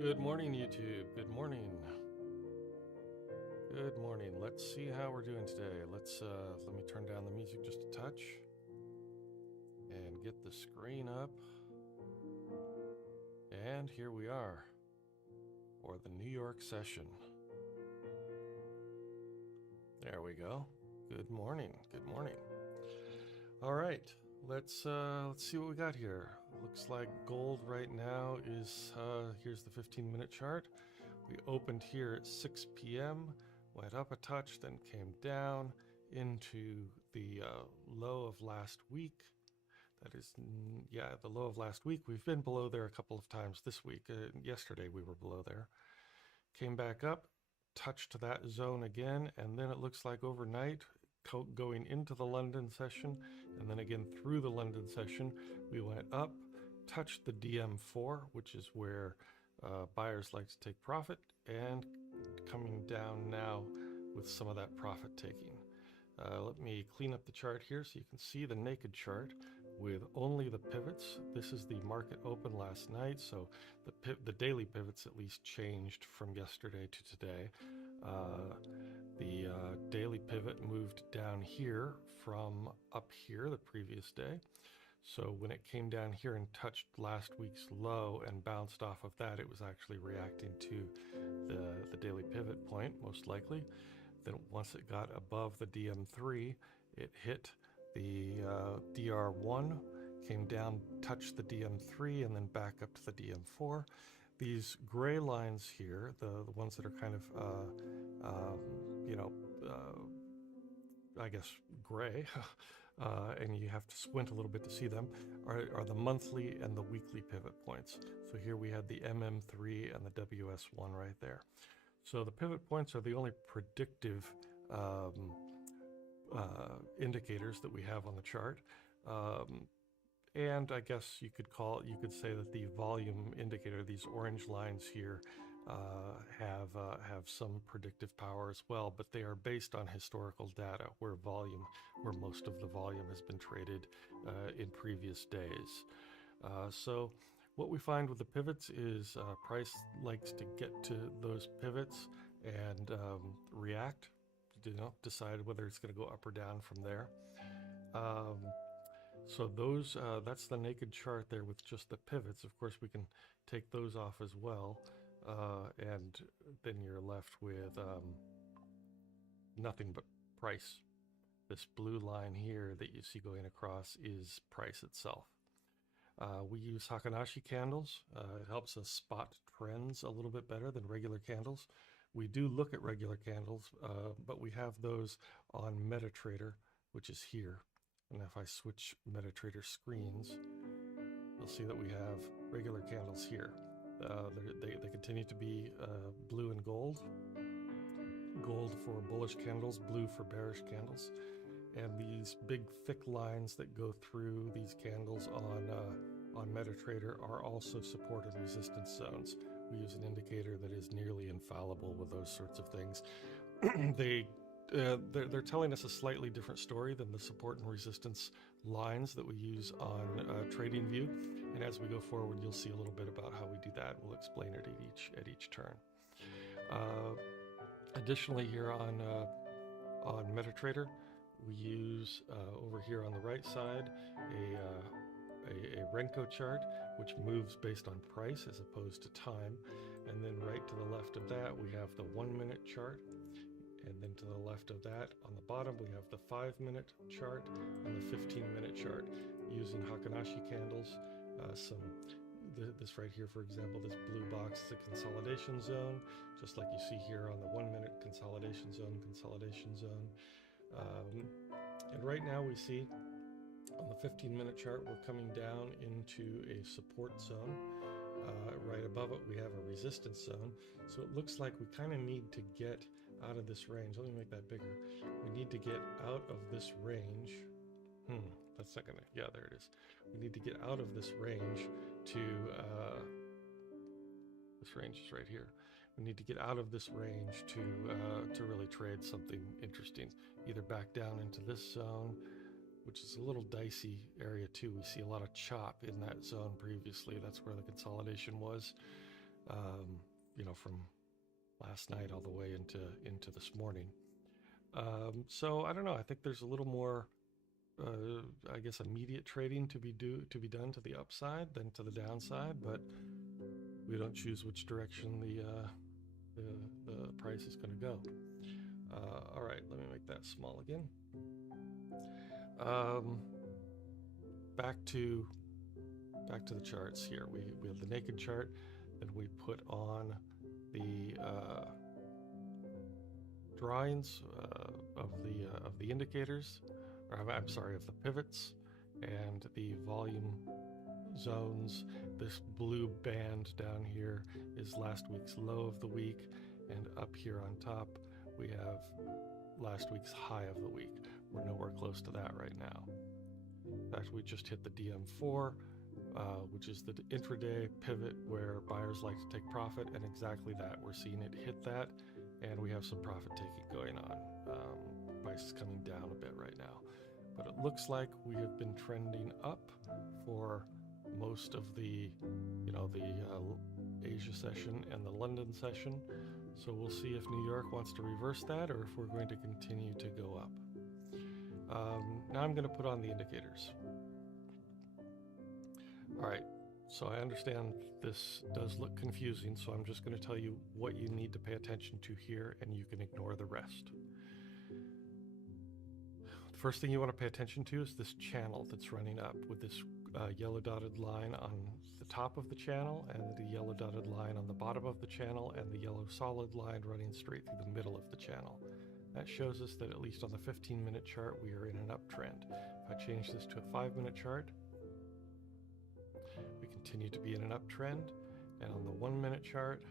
Good morning, YouTube. Good morning. Good morning. Let's see how we're doing today. Let me turn down the music just a touch and get the screen up. And here we are for the New York session. There we go. Good morning. Good morning. All right. Let's see what we got here. Looks like gold right now is here's the 15-minute chart. We opened here at 6 p.m., went up a touch, then came down into the low of last week. That is, the low of last week. We've been below there a couple of times this week. Yesterday we were below there. Came back up, touched that zone again, and then it looks like overnight, going into the London session, and then again through the London session, we went up, touched the DM4, which is where buyers like to take profit, and coming down now with some of that profit taking. Let me clean up the chart here so you can see the naked chart with only the pivots. This is the market open last night, so the daily pivots at least changed from yesterday to today. The daily pivot moved down here from up here the previous day. So when it came down here and touched last week's low and bounced off of that, it was actually reacting to the daily pivot point, most likely. Then once it got above the DM3, it hit the DR1, came down, touched the DM3, and then back up to the DM4. These gray lines here, the ones that are kind of, I guess gray, and you have to squint a little bit to see them, are the monthly and the weekly pivot points. So here we had the MM3 and the WS1 right there. So the pivot points are the only predictive indicators that we have on the chart. And I guess you could say that the volume indicator, these orange lines here, have some predictive power as well, but they are based on historical data where most of the volume has been traded in previous days. So what we find with the pivots is price likes to get to those pivots and react, decide whether it's going to go up or down from there. So that's the naked chart there with just the pivots. Of course, we can take those off as well, and then you're left with nothing but price. This blue line here that you see going across is price itself. We use Heikin candles. It helps us spot trends a little bit better than regular candles. We do look at regular candles, but we have those on MetaTrader, which is here. And if I switch MetaTrader screens, you'll see that we have regular candles here. They continue to be blue and gold. Gold for bullish candles, blue for bearish candles. And these big thick lines that go through these candles on MetaTrader are also support and resistance zones. We use an indicator that is nearly infallible with those sorts of things. They're telling us a slightly different story than the support and resistance lines that we use on TradingView. And as we go forward, you'll see a little bit about how we do that. We'll explain it at each turn. Additionally, here on MetaTrader, we use over here on the right side a Renko chart, which moves based on price as opposed to time. And then right to the left of that, we have the 1-minute chart. And then to the left of that, on the bottom, we have the 5-minute chart and the 15-minute chart using Heikin candles. This right here, for example, this blue box is a consolidation zone, just like you see here on the 1-minute consolidation zone. And right now we see on the 15-minute chart, we're coming down into a support zone. Right above it, we have a resistance zone. So it looks like we kind of need to get out of this range. Let me make that bigger. We need to get out of this range. That's not gonna, yeah, there it is. We need to get out of this range to, this range is right here. We need to get out of this range to really trade something interesting. Either back down into this zone, which is a little dicey area too. We see a lot of chop in that zone previously. That's where the consolidation was. you know, from last night all the way into this morning. So I don't know. I think there's a little more, I guess, immediate trading to be done to the upside than to the downside, but we don't choose which direction the price is going to go. All right, let me make that small again. Back to the charts here. We have the naked chart, and we put on the drawings of the indicators, or I'm sorry, of the pivots and the volume zones. This blue band down here is last week's low of the week, and up here on top we have last week's high of the week. We're nowhere close to that right now. In fact, we just hit the DM4, which is the intraday pivot where buyers like to take profit, and exactly that. We're seeing it hit that, and we have some profit taking going on. Price is coming down a bit right now, but it looks like we have been trending up for most of the, the Asia session and the London session. So we'll see if New York wants to reverse that or if we're going to continue to go up. Now I'm going to put on the indicators. All right, so I understand this does look confusing, so I'm just going to tell you what you need to pay attention to here, and you can ignore the rest. The first thing you want to pay attention to is this channel that's running up with this yellow dotted line on the top of the channel and the yellow dotted line on the bottom of the channel and the yellow solid line running straight through the middle of the channel. That shows us that at least on the 15-minute chart we are in an uptrend. If I change this to a 5-minute chart, we continue to be in an uptrend, and on the 1-minute chart,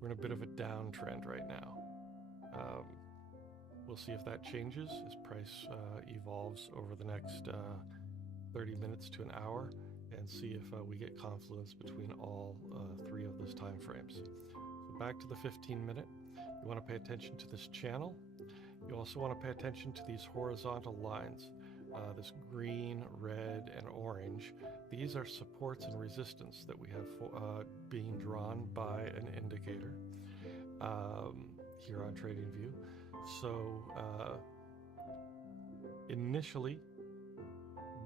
we're in a bit of a downtrend right now. We'll see if that changes as price evolves over the next 30 minutes to an hour, and see if we get confluence between all 3 of those time frames. So back to the 15-minute, you want to pay attention to this channel. You also want to pay attention to these horizontal lines, this green, red, and orange. These are supports and resistance that we have being drawn by an indicator here on TradingView. So initially,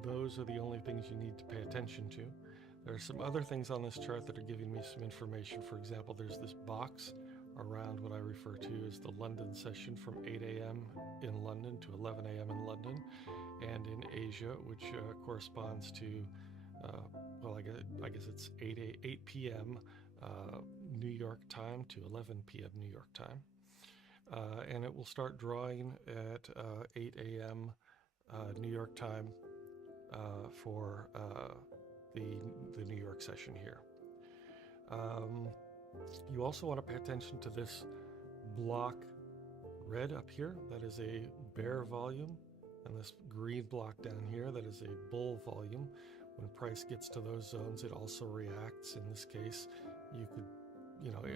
those are the only things you need to pay attention to. There are some other things on this chart that are giving me some information. For example, there's this box around what I refer to as the London session from 8 a.m. in London to 11 a.m. in London, and in Asia, which corresponds to, well, I guess it's 8 p.m. New York time to 11 p.m. New York time. And it will start drawing at 8 a.m. New York time for the New York session here. You also want to pay attention to this block red up here. That is a bear volume, and this green block down here, that is a bull volume. When price gets to those zones, it also reacts. In this case, you could,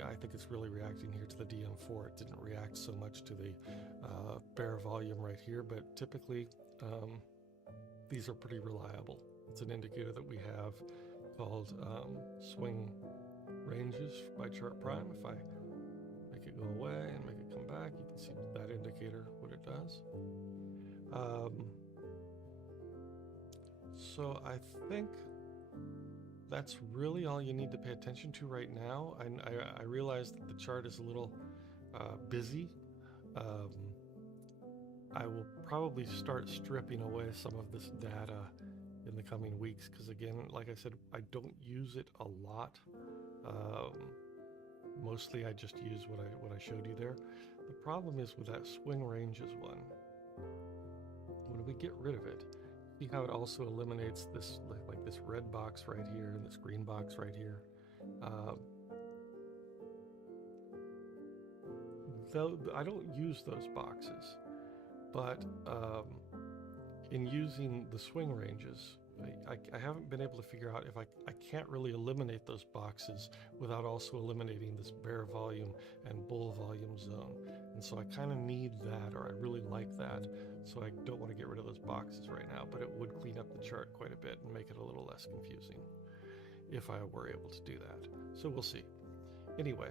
I think it's really reacting here to the DM4. It didn't react so much to the bear volume right here, but typically these are pretty reliable. It's an indicator that we have called swing ranges by Chart Prime. If I make it go away and make it come back, you can see that indicator, what it does. So I think that's really all you need to pay attention to right now. I realize that the chart is a little busy. I will probably start stripping away some of this data in the coming weeks because, again, like I said, I don't use it a lot. Mostly I just use what I showed you there. The problem is with that swing ranges one, when we get rid of it, see how it also eliminates this, like this red box right here and this green box right here. Though I don't use those boxes, but in using the swing ranges, I haven't been able to figure out if I can't really eliminate those boxes without also eliminating this bear volume and bull volume zone. And so I kind of need that, or I really like that. So I don't want to get rid of those boxes right now, but it would clean up the chart quite a bit and make it a little less confusing if I were able to do that. So we'll see. Anyway,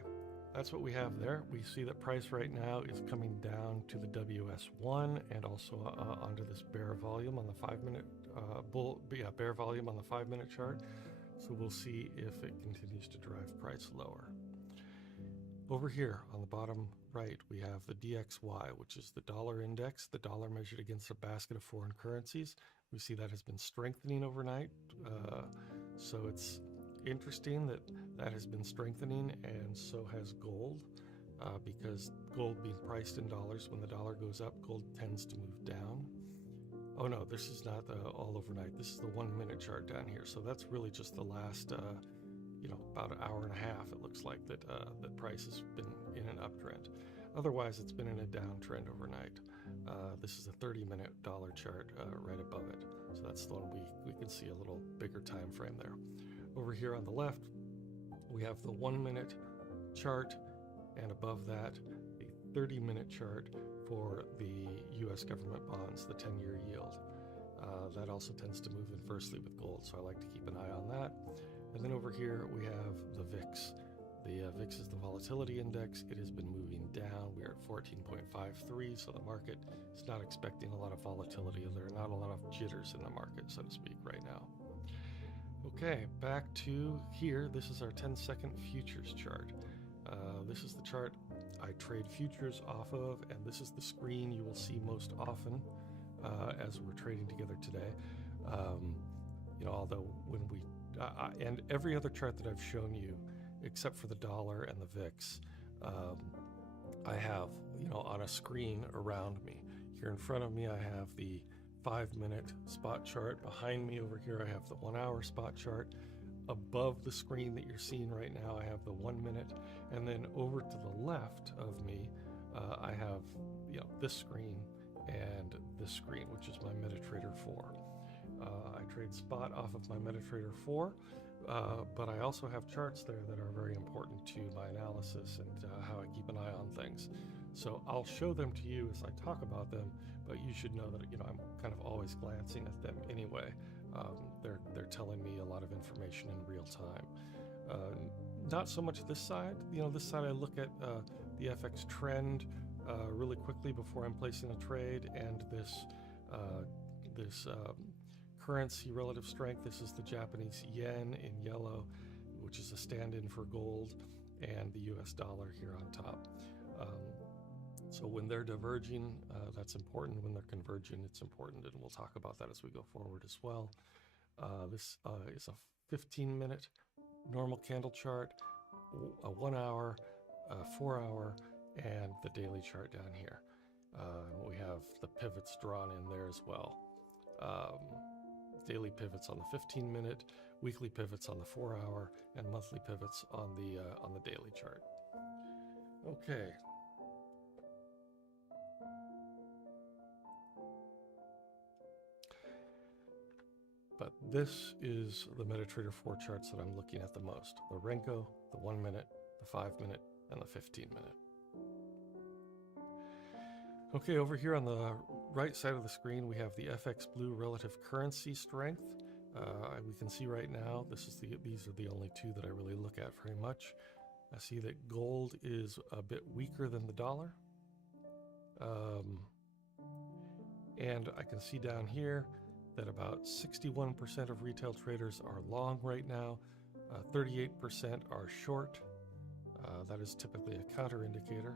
that's what we have there. We see that price right now is coming down to the WS1 and also onto this bear volume on the 5-minute bear volume on the 5-minute chart. So we'll see if it continues to drive price lower. Over here on the bottom right, we have the DXY, which is the dollar index, the dollar measured against a basket of foreign currencies. We see that has been strengthening overnight. So it's interesting that that has been strengthening, and so has gold, because gold being priced in dollars, when the dollar goes up, gold tends to move down. Oh no, this is not all overnight. This is the 1-minute chart down here. So that's really just the last about an hour and a half, it looks like, that price has been in an uptrend. Otherwise, it's been in a downtrend overnight. This is a 30-minute dollar chart right above it. So that's the one we can see a little bigger time frame there. Over here on the left, we have the 1-minute chart, and above that, the 30-minute chart for the U.S. government bonds, the 10-year yield. That also tends to move inversely with gold, so I like to keep an eye on that. And then over here we have the VIX. The VIX is the volatility index. It has been moving down. We are at 14.53, so the market is not expecting a lot of volatility. There are not a lot of jitters in the market, so to speak, right now. Okay, back to here. This is our 10-second futures chart. This is the chart I trade futures off of, and this is the screen you will see most often as we're trading together today. Although when we and every other chart that I've shown you, except for the dollar and the VIX, I have, on a screen around me. Here in front of me, I have the 5-minute spot chart. Behind me over here, I have the 1-hour spot chart. Above the screen that you're seeing right now, I have the 1-minute. And then over to the left of me, I have, this screen and this screen, which is my MetaTrader 4. I trade spot off of my MetaTrader 4, but I also have charts there that are very important to my analysis and how I keep an eye on things. So I'll show them to you as I talk about them, but you should know that I'm kind of always glancing at them anyway. They're telling me a lot of information in real time. Not so much this side. This side I look at the FX trend really quickly before I'm placing a trade, and this currency relative strength. This is the Japanese yen in yellow, which is a stand-in for gold, and the US dollar here on top. So when they're diverging, that's important. When they're converging, it's important, and we'll talk about that as we go forward as well. This is a 15-minute normal candle chart, a 1-hour, a 4-hour, and the daily chart down here. We have the pivots drawn in there as well. Daily pivots on the 15-minute, weekly pivots on the 4-hour, and monthly pivots on the daily chart. Okay. But this is the MetaTrader 4 charts that I'm looking at the most. The Renko, the 1-minute, the 5-minute, and the 15-minute. Okay, over here on the right side of the screen, we have the FX Blue relative currency strength. We can see right now, these are the only two that I really look at very much. I see that gold is a bit weaker than the dollar. And I can see down here that about 61% of retail traders are long right now, 38% are short. That is typically a counter indicator.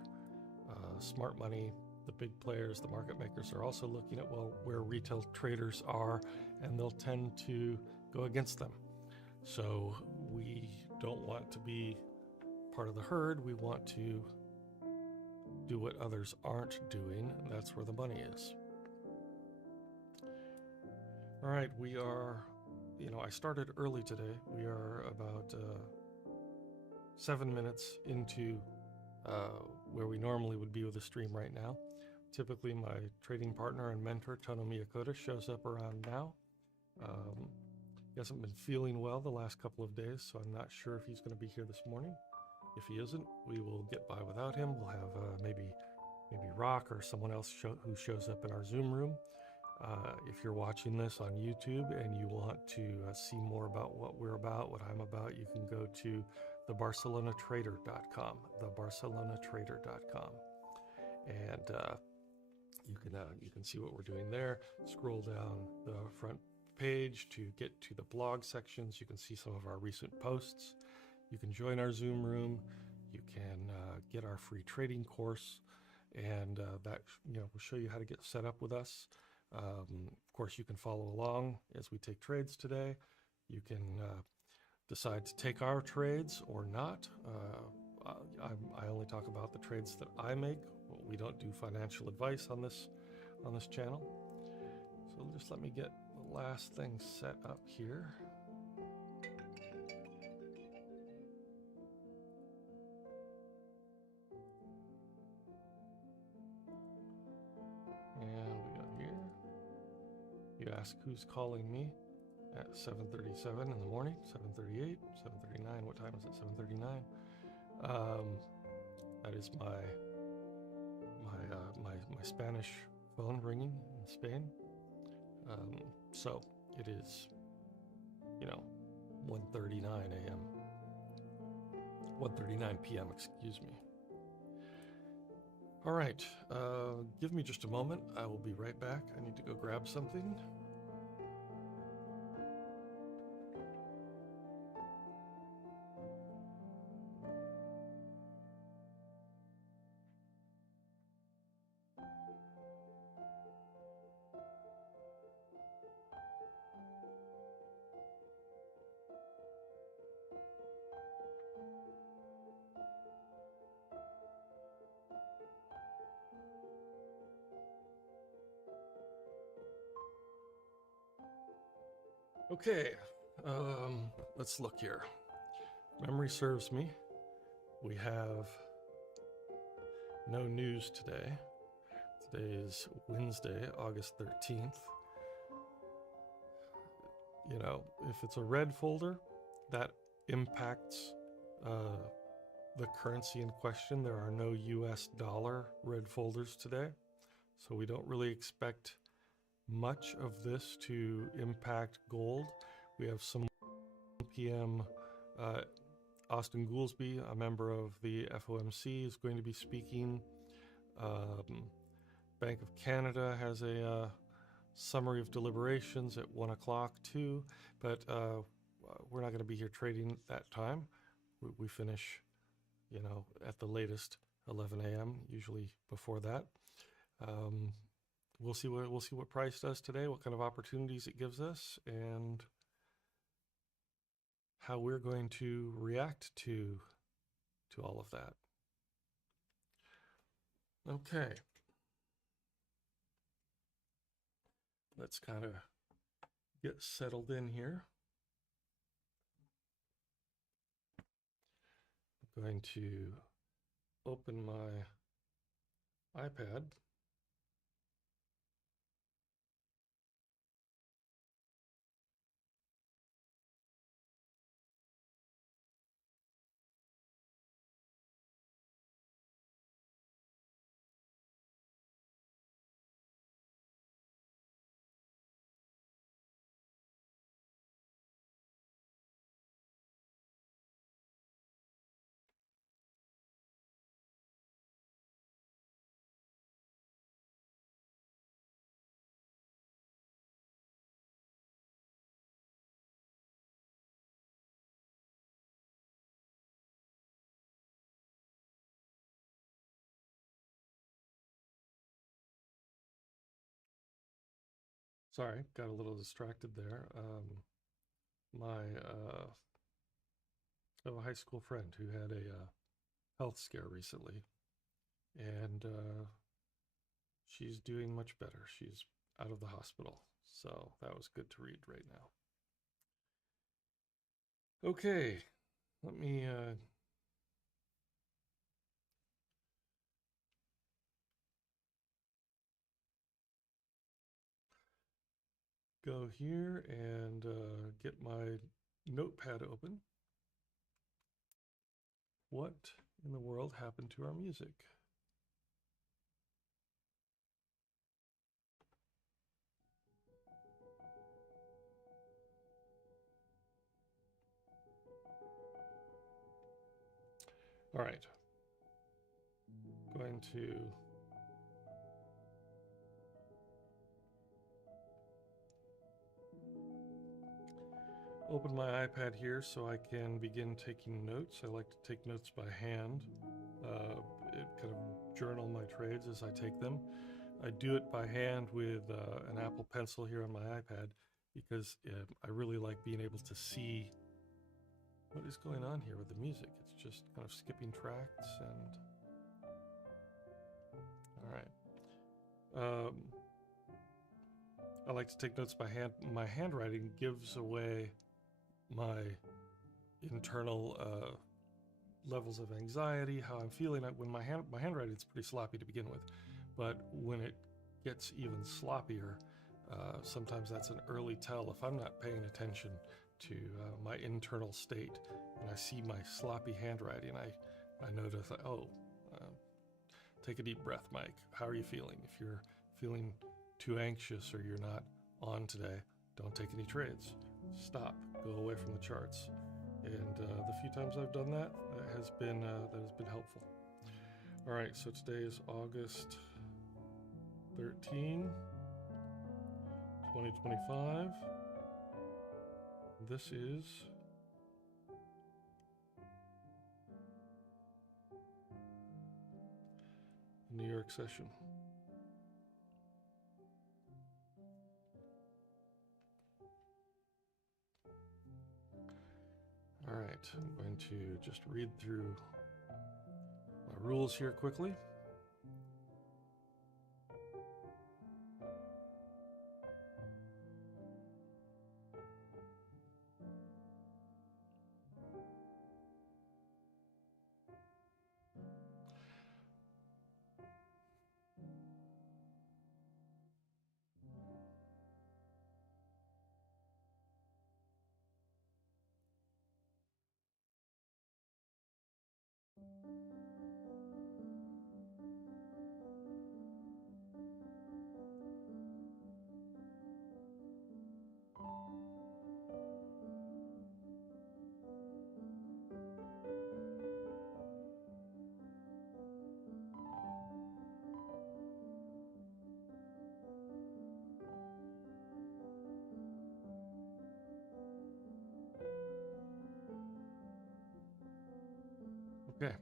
Smart money, the big players, the market makers are also looking at where retail traders are, and they'll tend to go against them. So we don't want to be part of the herd. We want to do what others aren't doing. That's where the money is. All right, we are, I started early today. We are about 7 minutes into where we normally would be with the stream right now. Typically, my trading partner and mentor, Tono Miakoda, shows up around now. He hasn't been feeling well the last couple of days, so I'm not sure if he's going to be here this morning. If he isn't, we will get by without him. We'll have maybe maybe Rock or someone else who shows up in our Zoom room. If you're watching this on YouTube and you want to see more about what we're about, what I'm about, you can go to thebarcelonatrader.com, thebarcelonatrader.com, and you can see what we're doing there. Scroll down the front page to get to the blog sections. You can see some of our recent posts. You can join our Zoom room. You can get our free trading course, and that will show you how to get set up with us. Of course, you can follow along as we take trades today. You can decide to take our trades or not. I only talk about the trades that I make. We don't do financial advice on this channel. So just let me get the last thing set up here. And we got here. You ask who's calling me at 7:37 in the morning, 7:38, 7:39. What time is it? 7:39. That is my Spanish phone ringing in Spain. So it is, 1:39 a.m. 1:39 p.m. Excuse me. All right, give me just a moment. I will be right back. I need to go grab something. Okay, let's look here. Memory serves me. We have no news today. Today is Wednesday, August 13th. If it's a red folder, that impacts the currency in question. There are no US dollar red folders today, so we don't really expect much of this to impact gold. We have some PM. Austin Goolsbee, a member of the FOMC, is going to be speaking. Bank of Canada has a summary of deliberations at 1 o'clock too, but we're not going to be here trading at that time. We finish, at the latest 11 a.m. Usually before that. We'll see what price does today, what kind of opportunities it gives us, and how we're going to react to all of that. Okay. Let's kind of get settled in here. I'm going to open my iPad. Sorry, got a little distracted there. I have a high school friend who had a health scare recently, and she's doing much better. She's out of the hospital, so that was good to read right now. Okay, let me go here and get my notepad open. What in the world happened to our music? All right. Going to open my iPad here so I can begin taking notes. I like to take notes by hand, kind of journal my trades as I take them. I do it by hand with an Apple Pencil here on my iPad because I really like being able to see what is going on here with the music. It's just kind of skipping tracks and... All right. I like to take notes by hand. My handwriting gives away my internal levels of anxiety, how I'm feeling. When my handwriting is pretty sloppy to begin with, but when it gets even sloppier, sometimes that's an early tell. If I'm not paying attention to my internal state and I see my sloppy handwriting, I notice, take a deep breath, Mike. How are you feeling? If you're feeling too anxious or you're not on today, don't take any trades. Stop, go away from the charts. And the few times I've done that, that has been helpful. All right, so today is August 13, 2025. This is the New York session. All right, I'm going to just read through my rules here quickly. Okay.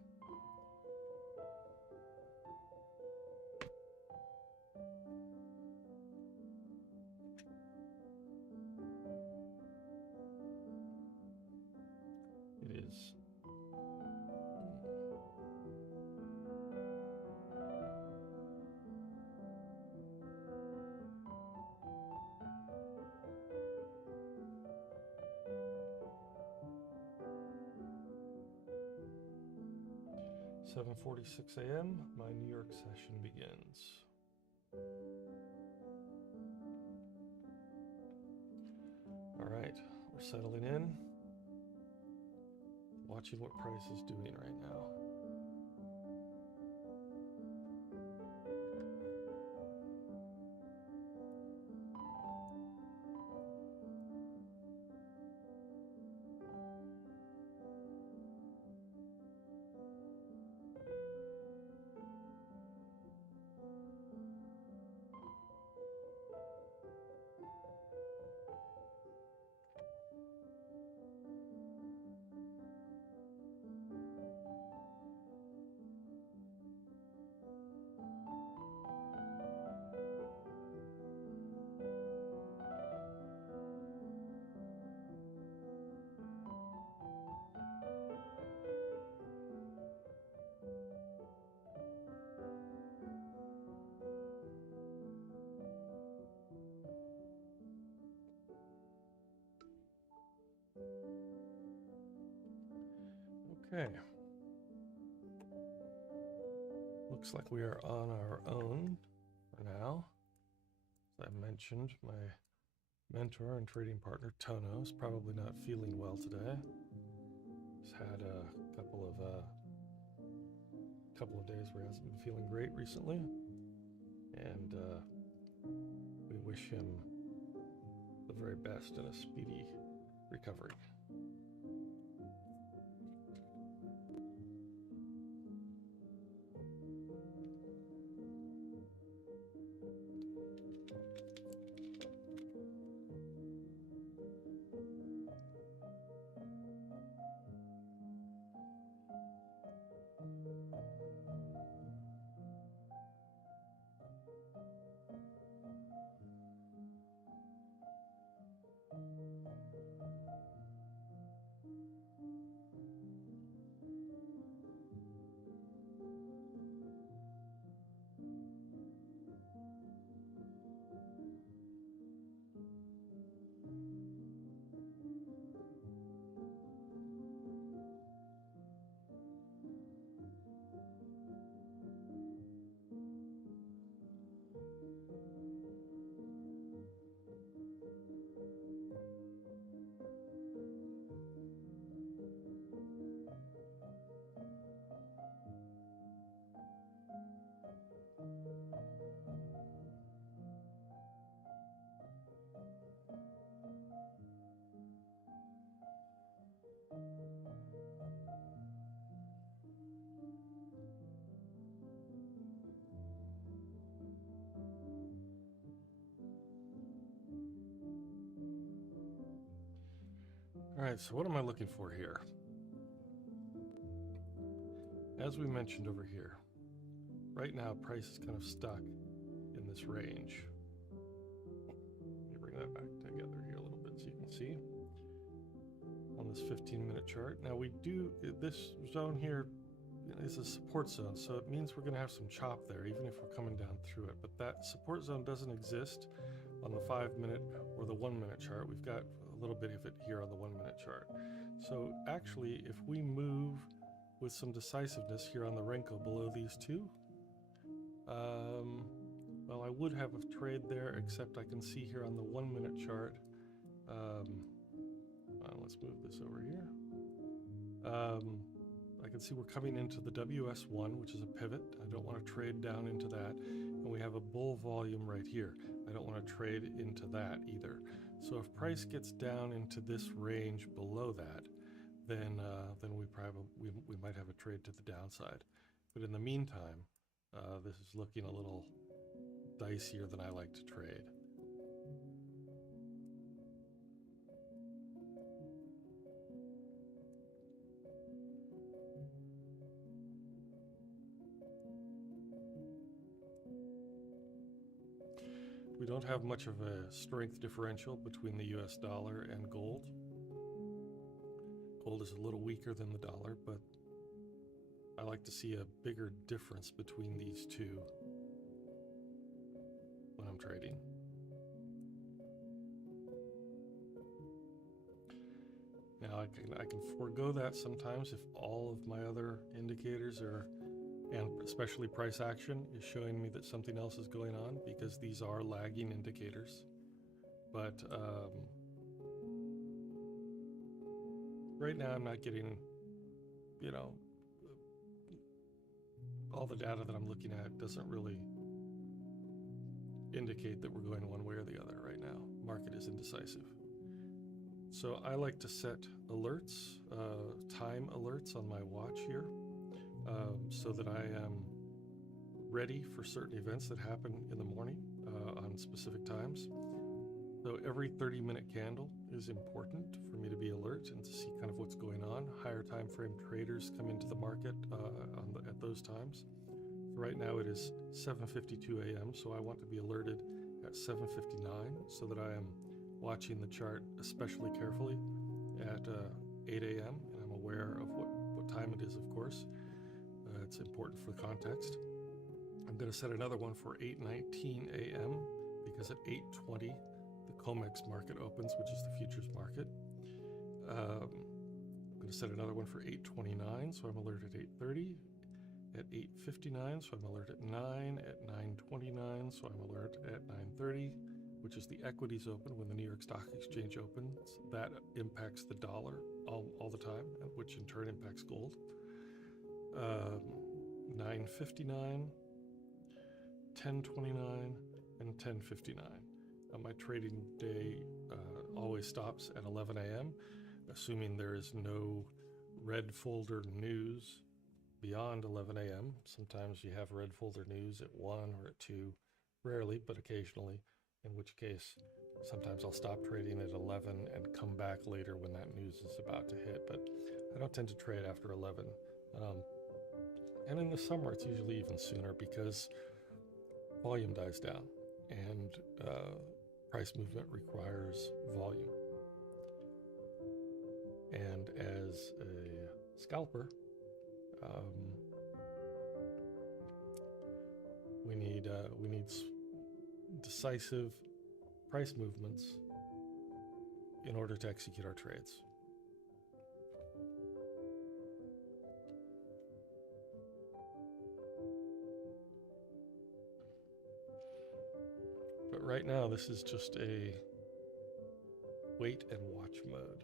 It is (7:46 a.m.). My New York session begins. All right, we're settling in, watching what price is doing right now. Okay. Looks like we are on our own for now. As I mentioned, my mentor and trading partner, Tono, is probably not feeling well today. He's had a couple of days where he hasn't been feeling great recently. And we wish him the very best and a speedy recovery. right, so what am I looking for here? As we mentioned over here, right now price is kind of stuck in this range. Let me bring that back together here a little bit so you can see on this 15-minute chart. Now this zone here is a support zone, so it means we're going to have some chop there even if we're coming down through it, but that support zone doesn't exist on the 5-minute or the 1-minute chart. We've got a little bit of it here on the 1-minute chart. So actually, if we move with some decisiveness here on the Renko below these two, well, I would have a trade there, except I can see here on the 1-minute chart, let's move this over here. I can see we're coming into the WS1, which is a pivot. I don't want to trade down into that. And we have a bull volume right here. I don't want to trade into that either. So if price gets down into this range below that, then we might have a trade to the downside. But in the meantime, this is looking a little dicier than I like to trade. We don't have much of a strength differential between the US dollar and gold. Gold is a little weaker than the dollar, but I like to see a bigger difference between these two when I'm trading. Now I can forego that sometimes if all of my other indicators are, and especially price action, is showing me that something else is going on, because these are lagging indicators. But right now I'm not getting, all the data that I'm looking at doesn't really indicate that we're going one way or the other right now. Market is indecisive. So I like to set alerts, time alerts on my watch here, so that I am ready for certain events that happen in the morning on specific times. So every 30-minute candle is important for me to be alert and to see kind of what's going on. Higher time frame traders come into the market at those times. So right now it is 7:52 a.m., so I want to be alerted at 7:59 so that I am watching the chart especially carefully at 8 a.m. and I'm aware of what time it is, of course. It's important for the context. I'm going to set another one for 8:19 a.m. because at 8:20 the COMEX market opens, which is the futures market. I'm going to set another one for 8:29, so I'm alert at 8:30. At 8:59, so I'm alert at 9. At 9:29, so I'm alert at 9:30, which is the equities open when the New York Stock Exchange opens. That impacts the dollar all the time, which in turn impacts gold. 9:59, 10:29, and 10:59. My trading day always stops at 11 a.m., assuming there is no red folder news beyond 11 a.m. Sometimes you have red folder news at 1 or at 2, rarely, but occasionally, in which case sometimes I'll stop trading at 11 and come back later when that news is about to hit, but I don't tend to trade after 11. And in the summer, it's usually even sooner because volume dies down and price movement requires volume. And as a scalper, we need decisive price movements in order to execute our trades. But right now, this is just a wait and watch mode.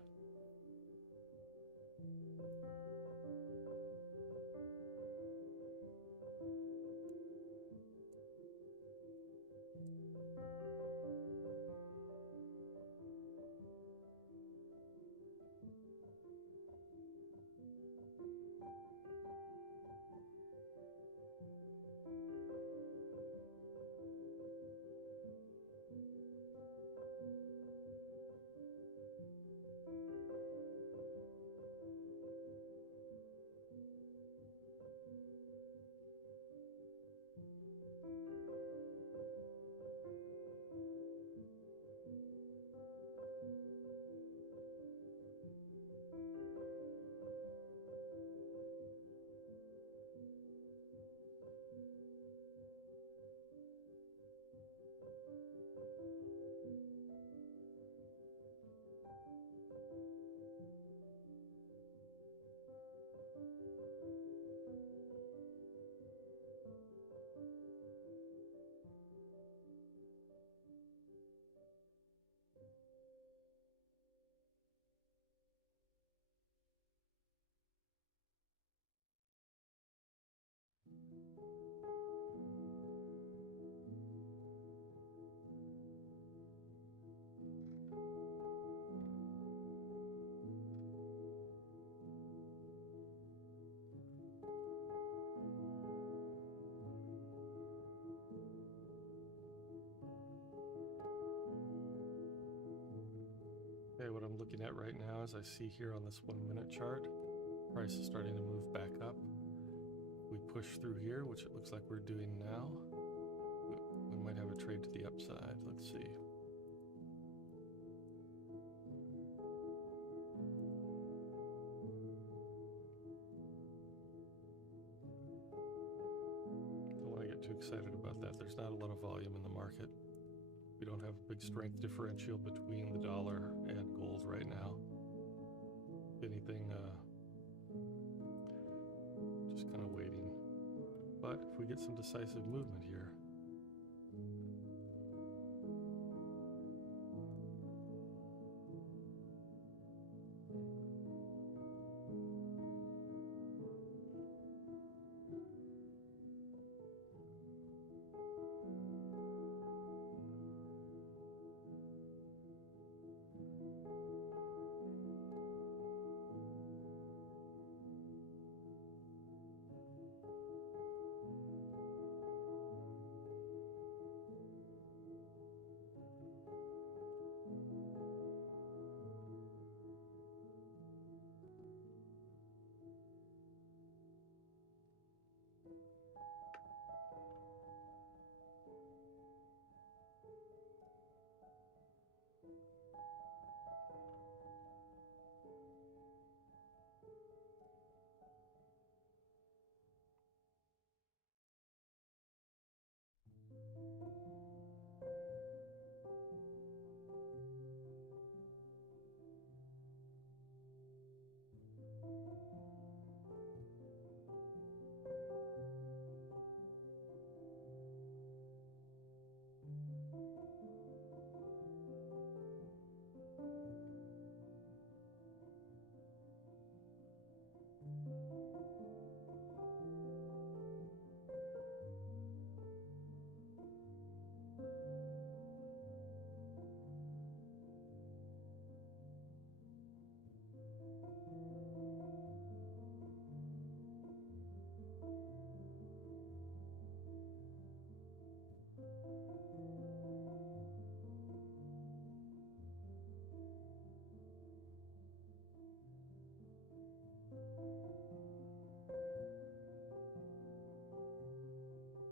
looking at right now, as I see here on this 1 minute chart, price is starting to move back up. We push through here, which it looks like we're doing now. We might have a trade to the upside. Let's see. Don't want to get too excited about that. There's not a lot of volume in the market. We don't have a big strength differential between the dollar and gold right now. If anything, just kind of waiting. But if we get some decisive movement here,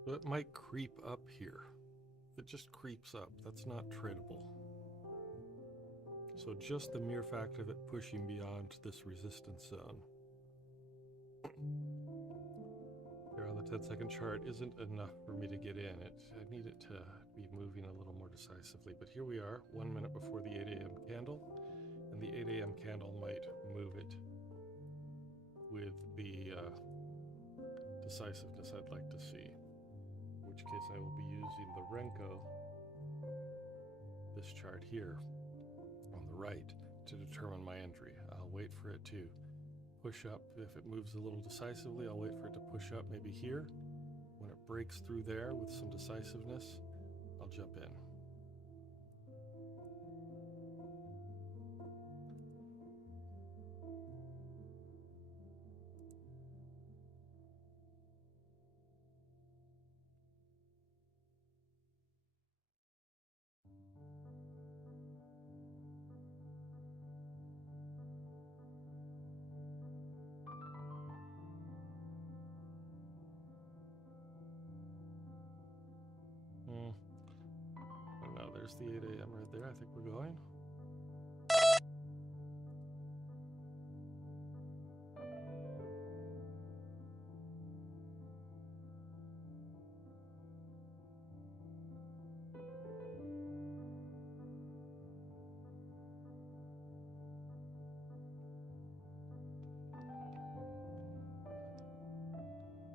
so it might creep up here. If it just creeps up, that's not tradable. So just the mere fact of it pushing beyond this resistance zone here on the 10-second chart isn't enough for me to get in. I need it to be moving a little more decisively. But here we are, 1 minute before the 8 a.m. candle, and the 8 a.m. candle might move it with the decisiveness I'd like to see. In which case I will be using the Renko, this chart here on the right, to determine my entry. I'll wait for it to push up. If it moves a little decisively, I'll wait for it to push up maybe here. When it breaks through there with some decisiveness, I'll jump in. Oh no, there's the 8 a.m. right there. I think we're going.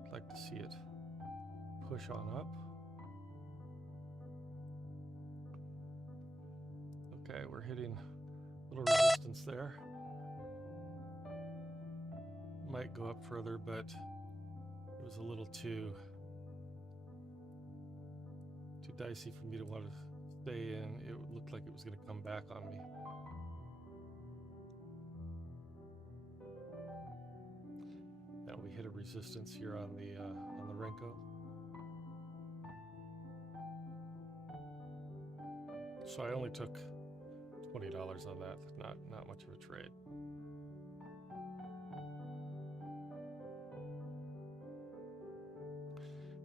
I'd like to see it push on up. Okay, we're hitting a little resistance there. Might go up further, but it was a little too dicey for me to want to stay in. It looked like it was going to come back on me. Now we hit a resistance here on the Renko. So I only took $20 on that. Not much of a trade.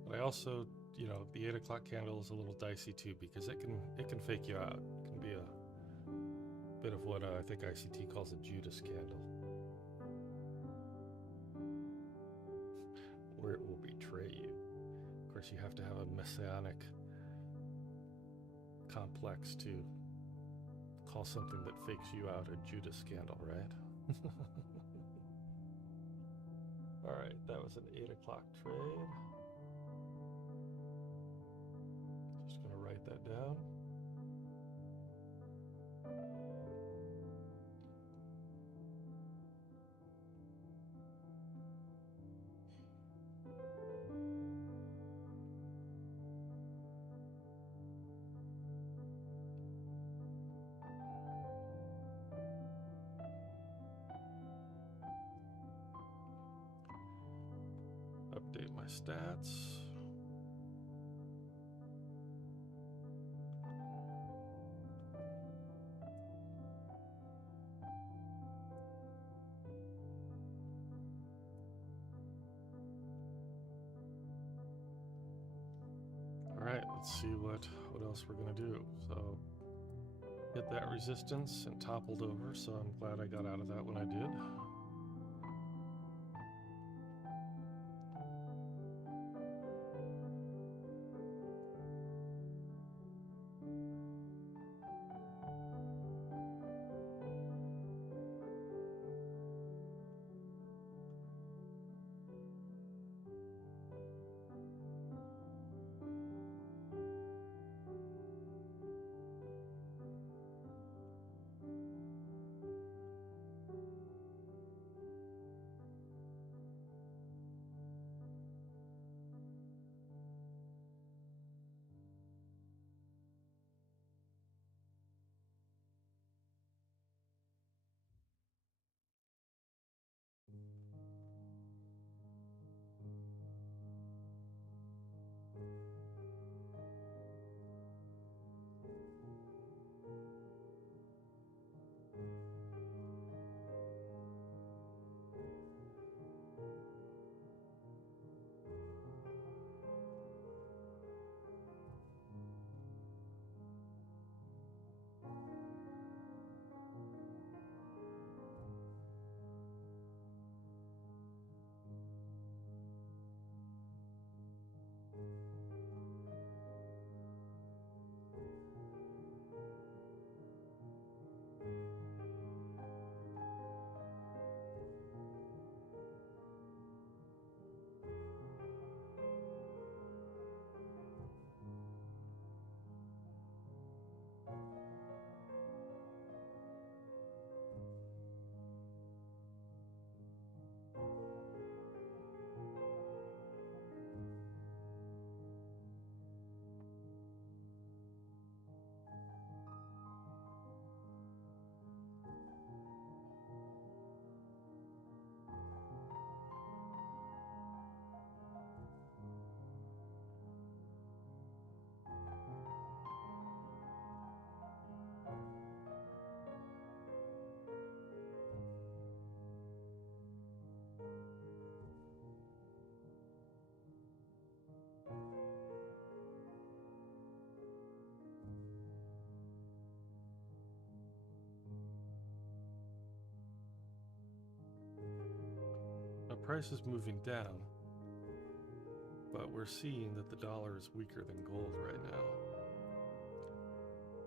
But I also, you know, the 8 o'clock candle is a little dicey too because it can fake you out. It can be a bit of what I think ICT calls a Judas candle, where it will betray you. Of course, you have to have a messianic complex to call something that fakes you out a Judas scandal, right? All right, that was an 8 o'clock trade. Just gonna write that down. Update my stats. All right, let's see what else we're gonna do. So hit that resistance and toppled over, so I'm glad I got out of that when I did. Now price is moving down, but we're seeing that the dollar is weaker than gold right now.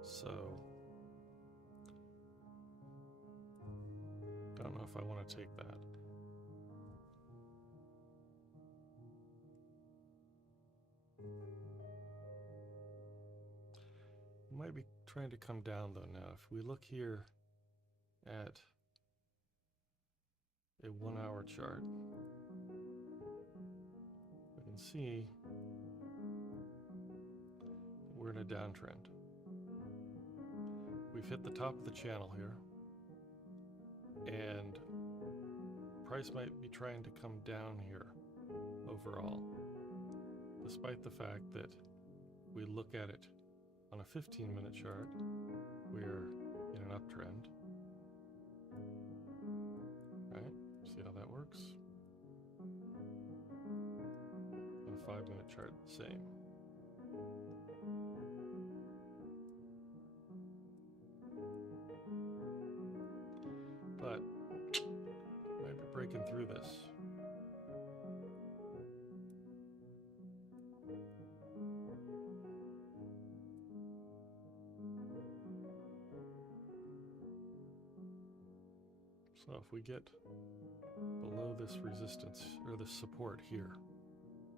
So don't know if I want to take that. Might be trying to come down though now. If we look here at a 1 hour chart, we can see we're in a downtrend. We've hit the top of the channel here, and price might be trying to come down here overall, despite the fact that we look at it on a 15-minute chart, we're, an uptrend. Right? See how that works? On a 5-minute chart, the same. But might be breaking through this. So if we get below this resistance, or this support here,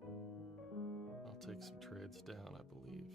I'll take some trades down, I believe.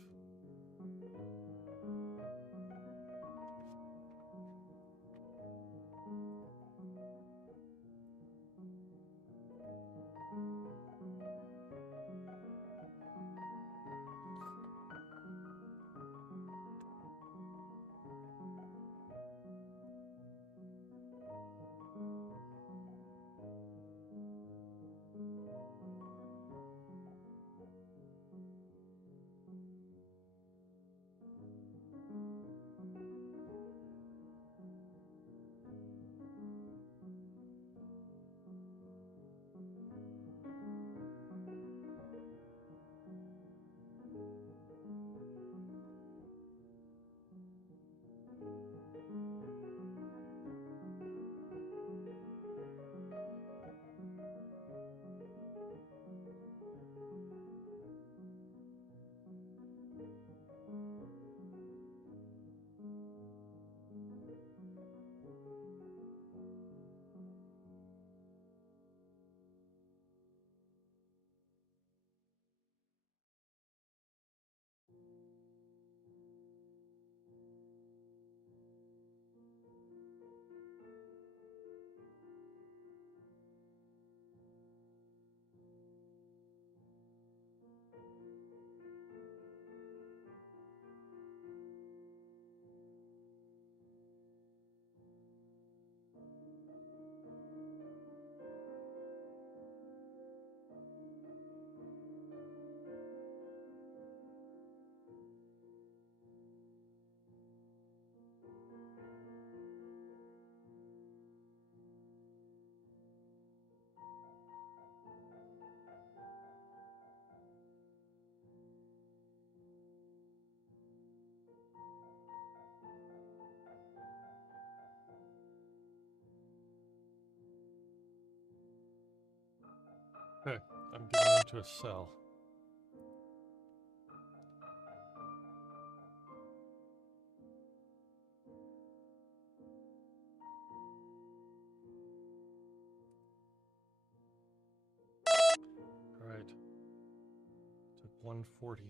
Okay, I'm getting into a sell. All right, took 140.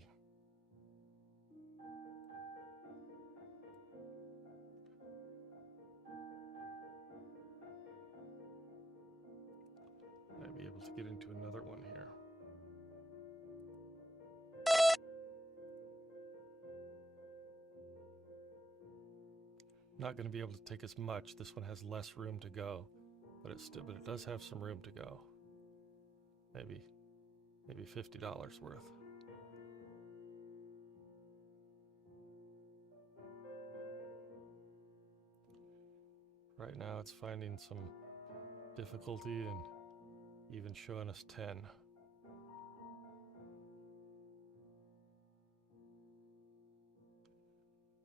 Might be able to get into another one here. Not going to be able to take as much. This one has less room to go, but it does have some room to go. Maybe $50 worth. Right now it's finding some difficulty and even showing us 10.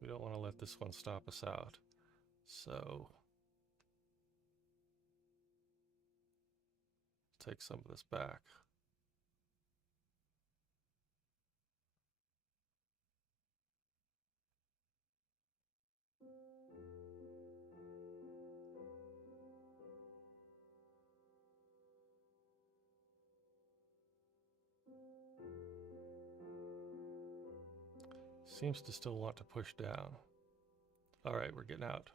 We don't want to let this one stop us out. So take some of this back. Seems to still want to push down. All right, we're getting out.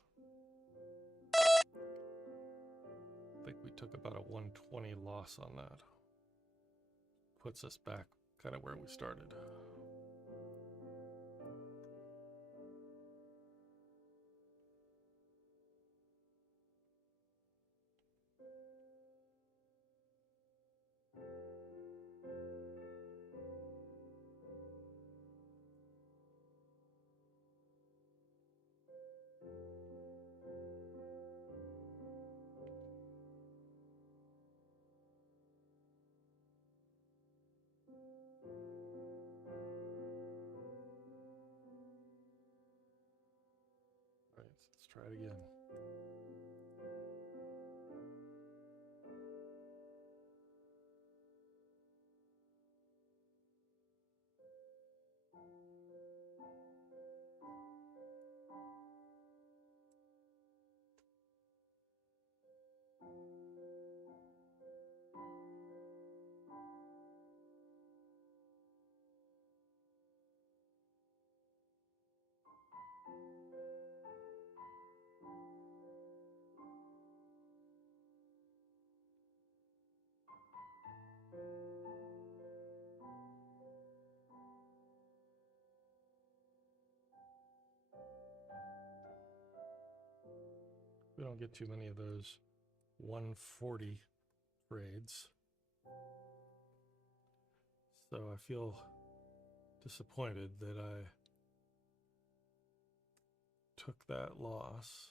I think we took about a 120 loss on that. Puts us back kind of where we started. try it again. We don't get too many of those 140 trades. So I feel disappointed that I took that loss.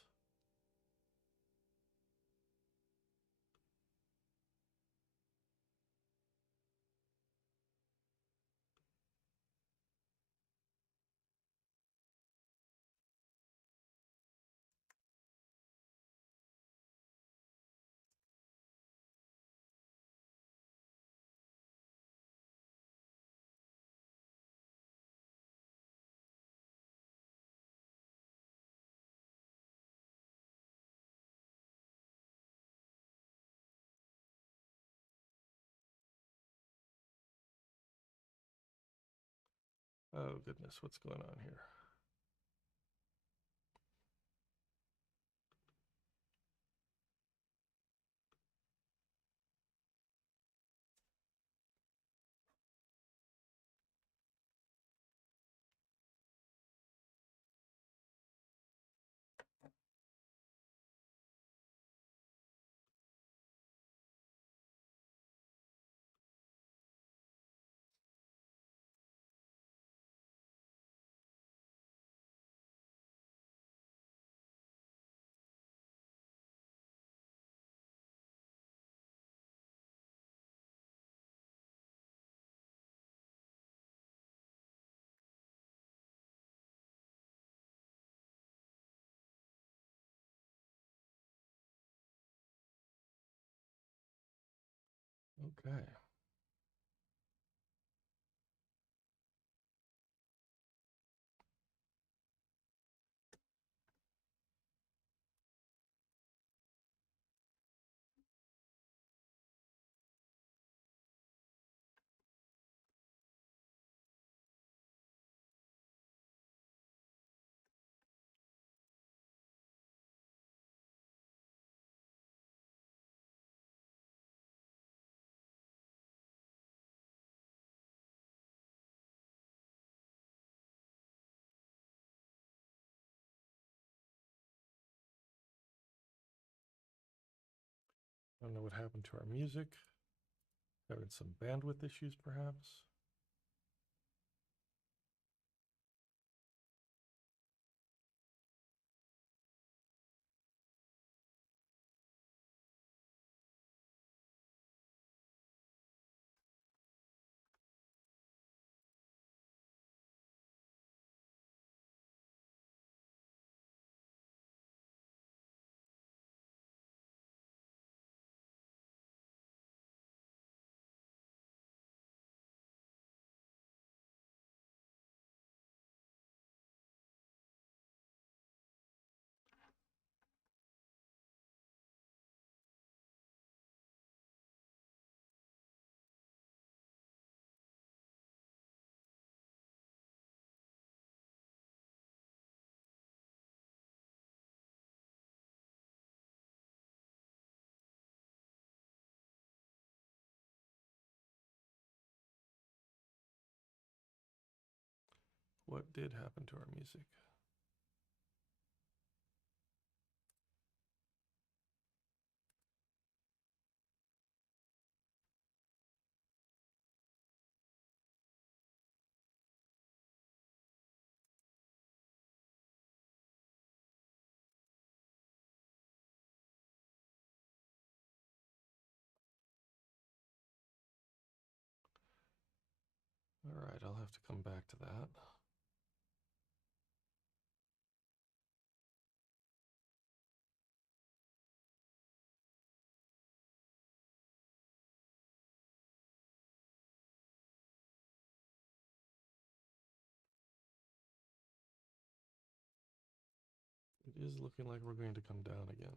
Oh goodness, what's going on here? Okay. I don't know what happened to our music. Having some bandwidth issues, perhaps. What did happen to our music? All right, I'll have to come back to that. is looking like we're going to come down again.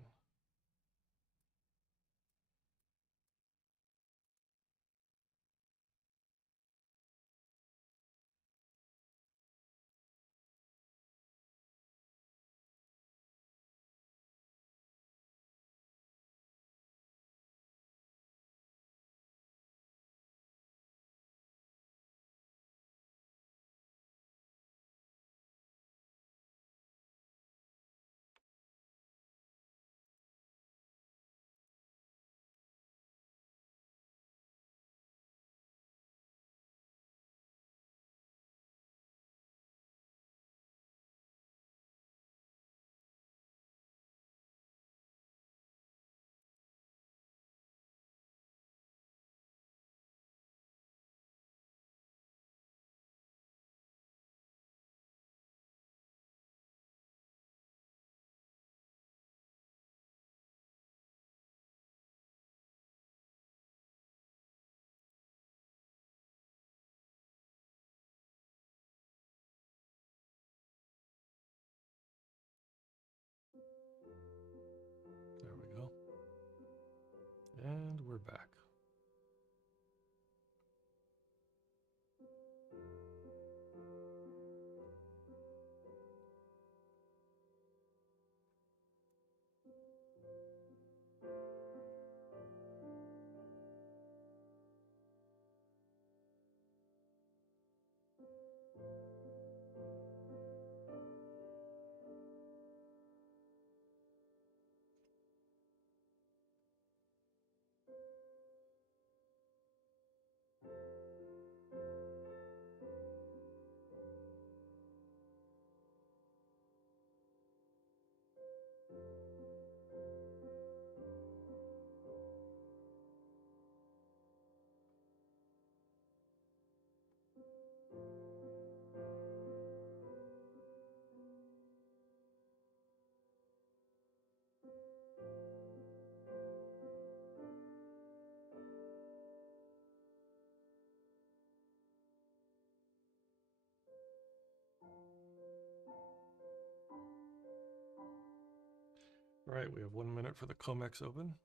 There we go. And we're back. All right, we have 1 minute for the COMEX open.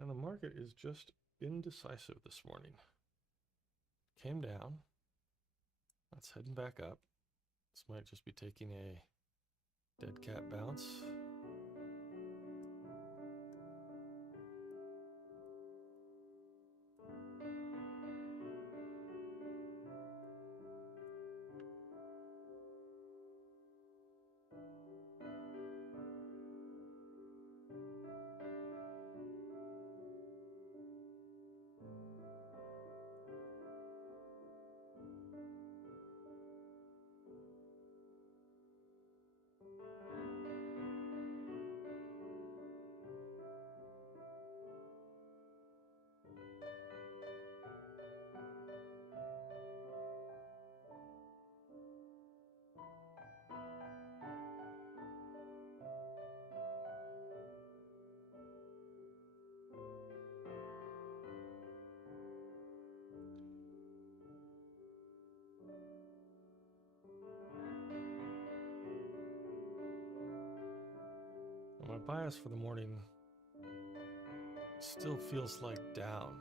And the market is just indecisive this morning. Came down. That's heading back up. This might just be taking a dead cat bounce. My bias for the morning still feels like down.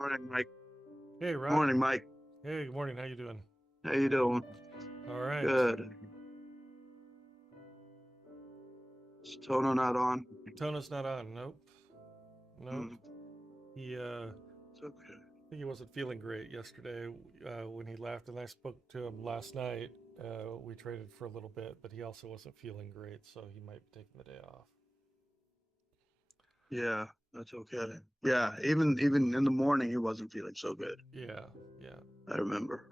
Morning, Mike. Hey, Rob. Morning, Mike. Hey, good morning. How you doing? How you doing? All right. Good. Is Tono not on? Tono's not on. Nope. Nope. Mm, He, it's okay. I think he wasn't feeling great yesterday when he left, and I spoke to him last night. We traded for a little bit, but he also wasn't feeling great, so he might be taking the day off. Yeah, that's okay. Yeah, even in the morning, he wasn't feeling so good. Yeah, yeah. I remember.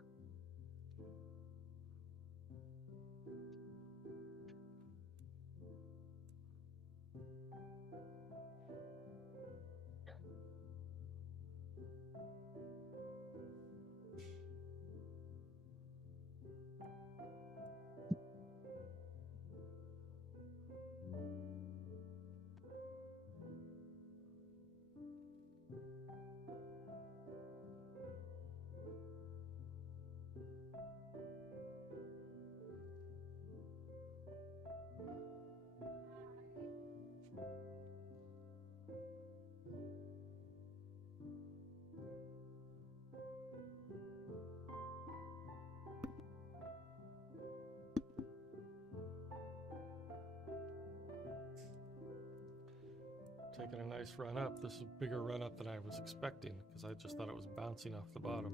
Taking a nice run up. This is a bigger run up than I was expecting because I just thought it was bouncing off the bottom.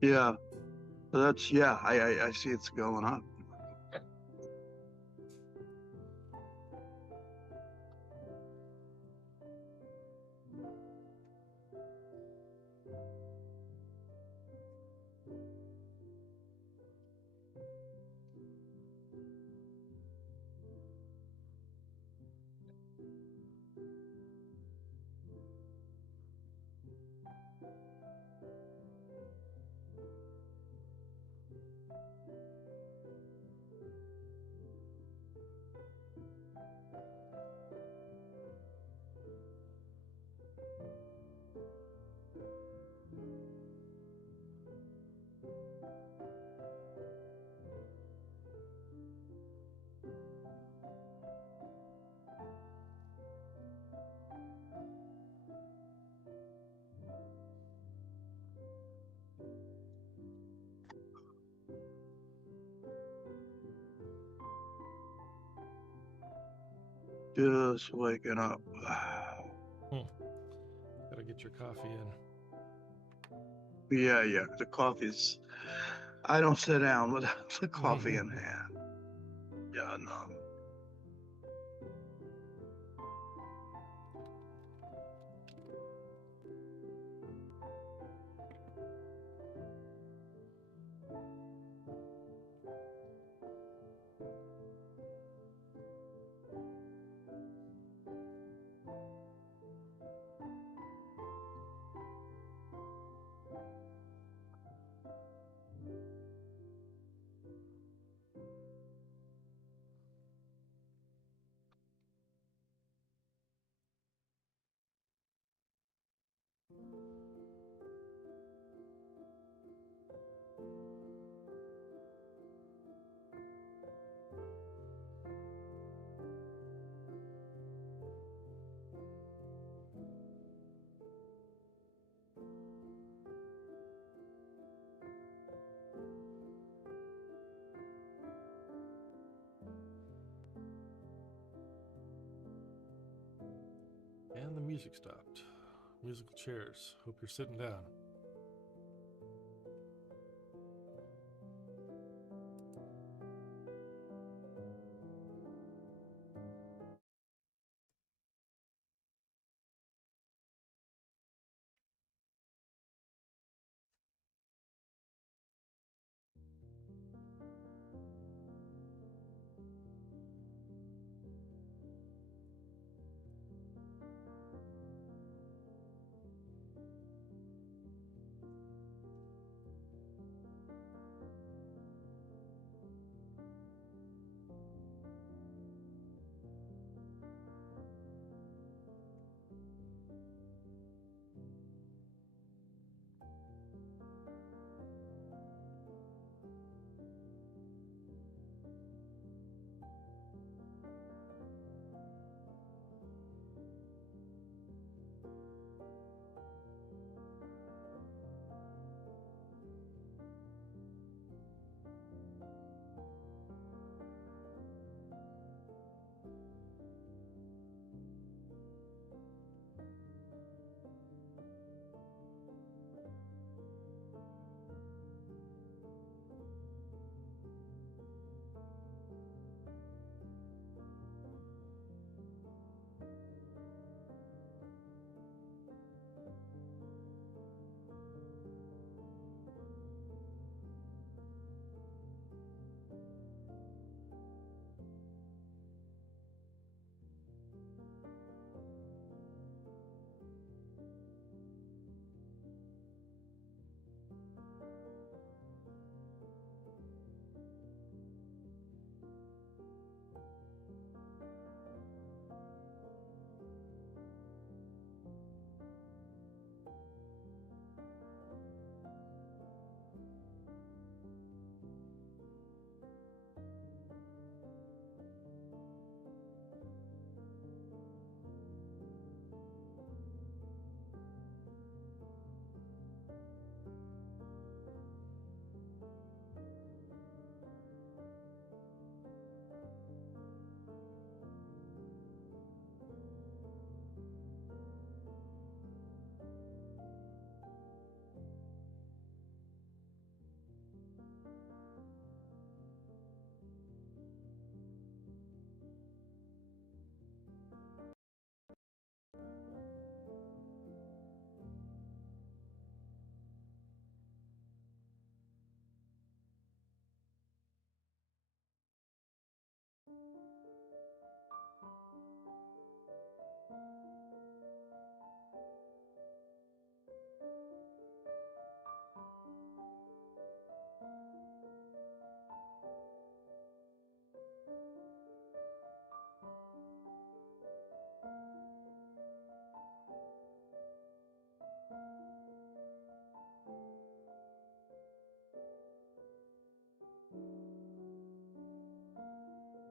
Yeah, that's I see it's going up. Just waking up. Gotta get your coffee in. Yeah. The coffee's. I don't sit down without the coffee in hand. Yeah, no. And the music stopped. Musical chairs. Hope you're sitting down.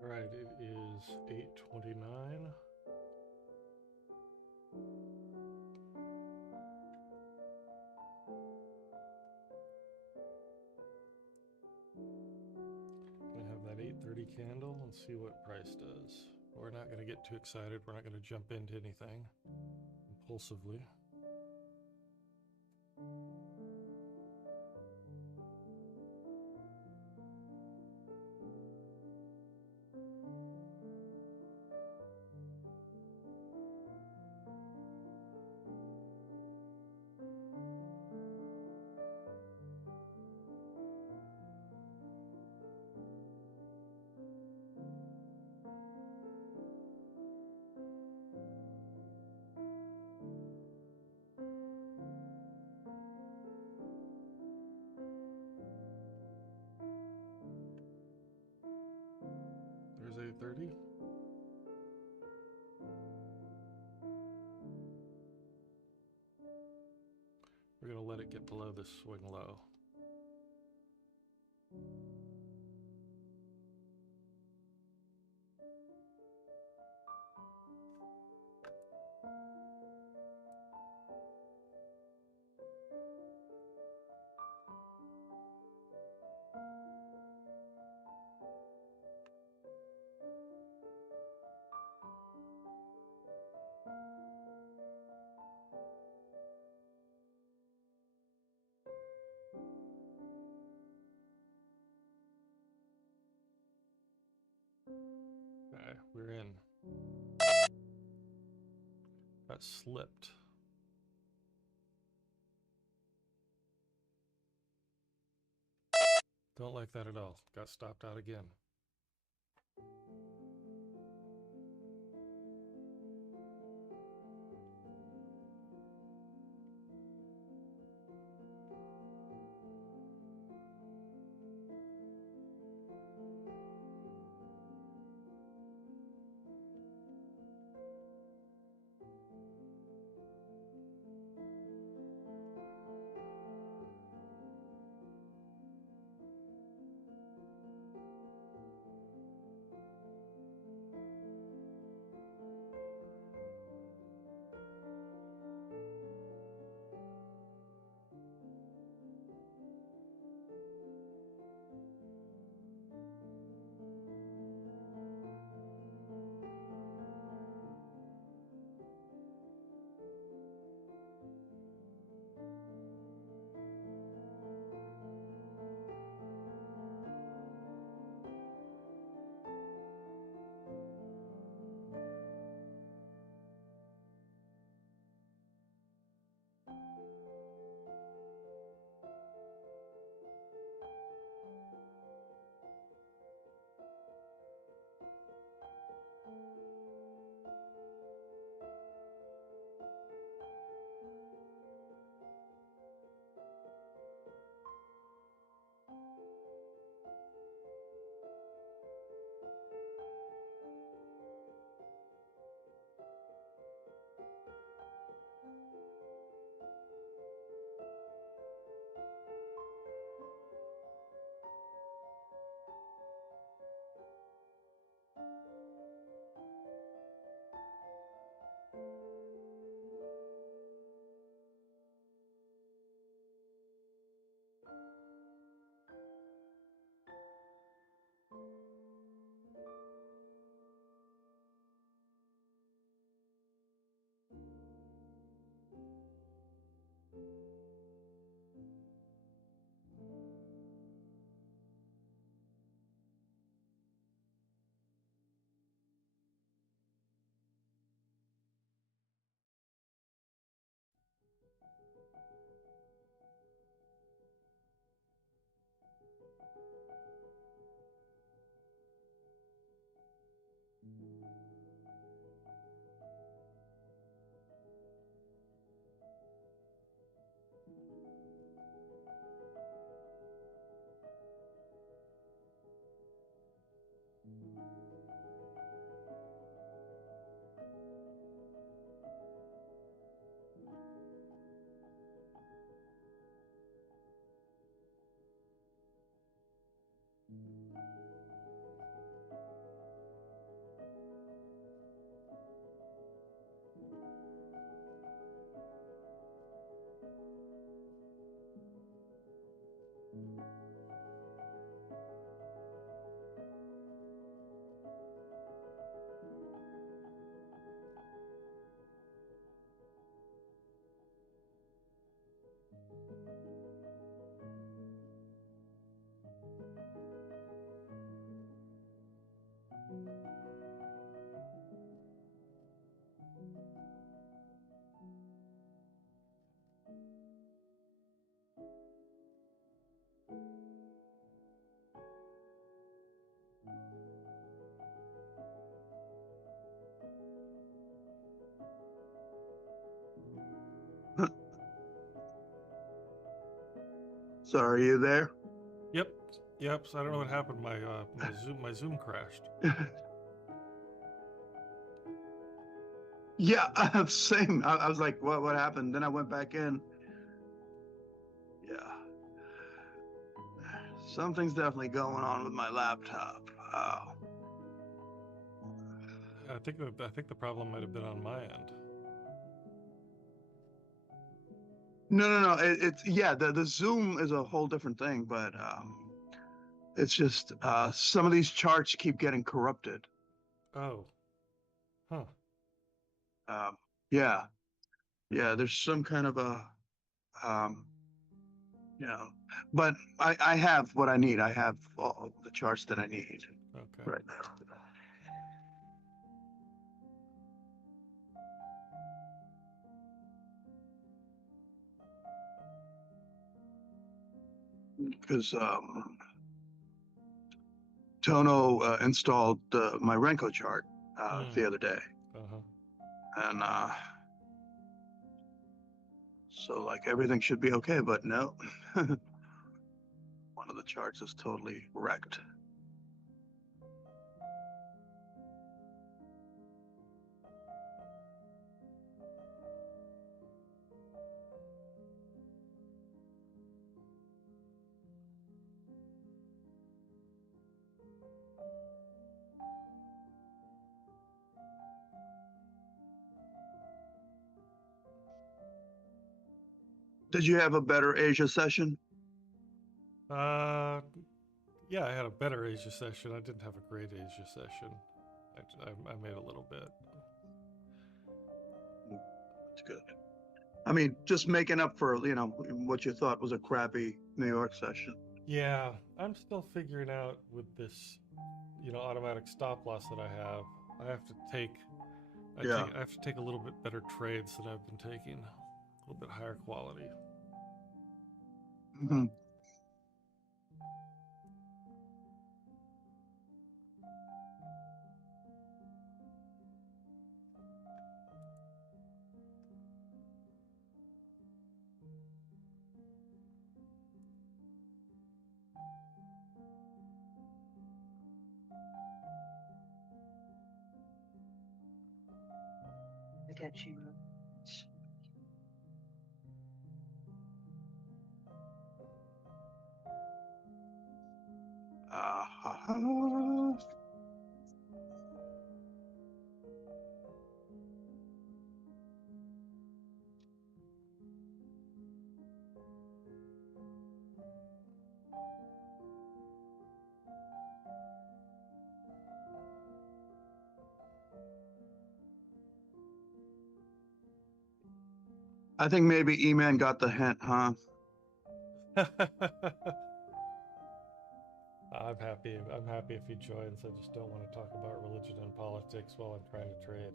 right, it is 8:29. Gonna have that 8:30 candle and see what price does. We're not gonna get too excited. We're not gonna jump into anything impulsively. There's 8:30. We're gonna let it get below this swing low. Okay, we're in. Got slipped. Don't like that at all. Got stopped out again. So are you there? Yep. Yep. So I don't know what happened. My Zoom crashed. Yeah, same. I was like, what happened? Then I went back in. Yeah. Something's definitely going on with my laptop. Oh. I think the problem might have been on my end. No. It's yeah. The Zoom is a whole different thing, but it's just some of these charts keep getting corrupted. Oh. Huh. Um, yeah, yeah. There's some kind of a um, you know, but I have what I need. I have all the charts that I need Okay. right now. Because Tono installed my Renko chart the other day, Uh-huh. and so like everything should be okay, but no, one of the charts is totally wrecked. Did you have a better Asia session? Uh, yeah, I had a better Asia session. I didn't have a great Asia session. I made a little bit. That's good. I mean, just making up for what you thought was a crappy New York session. Yeah, I'm still figuring out with this, automatic stop loss that I have. I have to take, Yeah. I have to take a little bit better trades than I've been taking, a little bit higher quality. Mm-hmm. I got you. Uh, I think maybe E-Man got the hint, huh? I'm happy. I'm happy if he joins. I just don't want to talk about religion and politics while I'm trying to trade.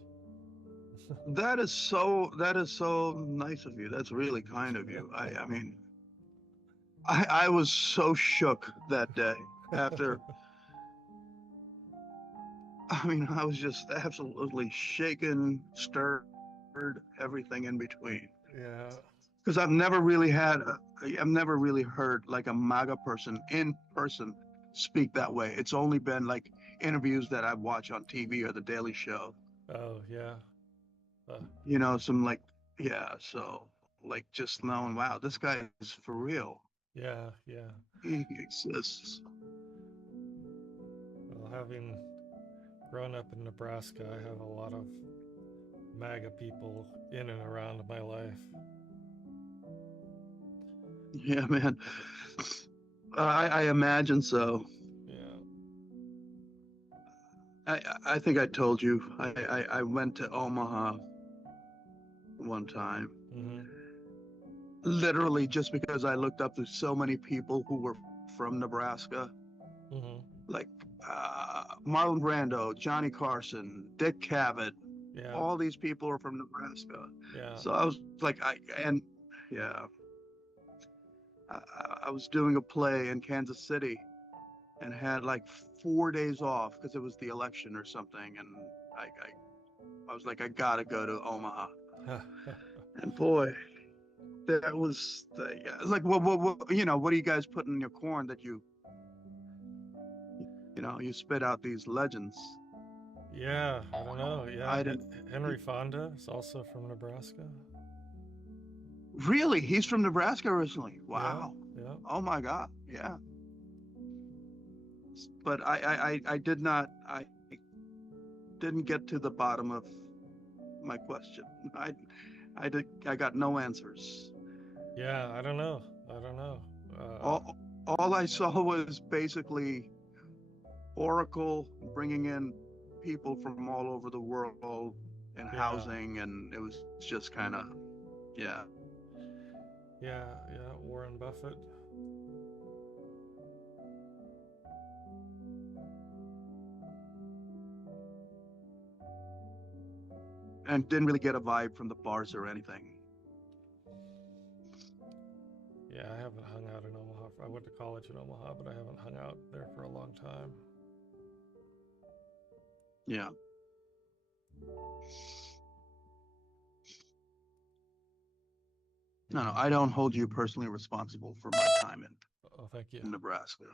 That is so nice of you. That's really kind of you. I mean, I was so shook that day after. I mean, I was just absolutely shaken, stirred, everything in between. Yeah. Because I've never really heard like a MAGA person in person speak that way. It's only been like interviews that I watch on TV or The Daily Show. Oh, yeah. Uh, Some like, yeah. So like just knowing, wow, this guy is for real. yeah, yeah. He exists. Well, having grown up in Nebraska, I have a lot of MAGA people in and around my life. Yeah, man. I imagine so. Yeah. I think I told you I went to Omaha one time, Mm-hmm. literally just because I looked up to so many people who were from Nebraska, Mm-hmm. like Marlon Brando, Johnny Carson, Dick Cavett. Yeah. All these people are from Nebraska. Yeah. So I was like, yeah, I was doing a play in Kansas City and had like 4 days off because it was the election or something, and I was like, I gotta go to Omaha. And boy, That was the, yeah, it's like, what, what do you guys put in your corn that you spit out these legends? Yeah, I don't know. Yeah, I didn't. Henry Fonda is also from Nebraska. Really? He's from Nebraska originally. Yeah, Wow. yeah, Oh my God. Yeah. But I did not, I didn't get to the bottom of my question. I got no answers. yeah. I don't know. I don't know. Uh, All I saw was basically Oracle bringing in people from all over the world and yeah, housing, and it was just kind of, yeah. yeah, yeah. Warren Buffett. And didn't really get a vibe from the bars or anything. Yeah, I haven't hung out in Omaha. I went to college in Omaha, but I haven't hung out there for a long time. Yeah. No, I don't hold you personally responsible for my time Oh, thank you. in Nebraska.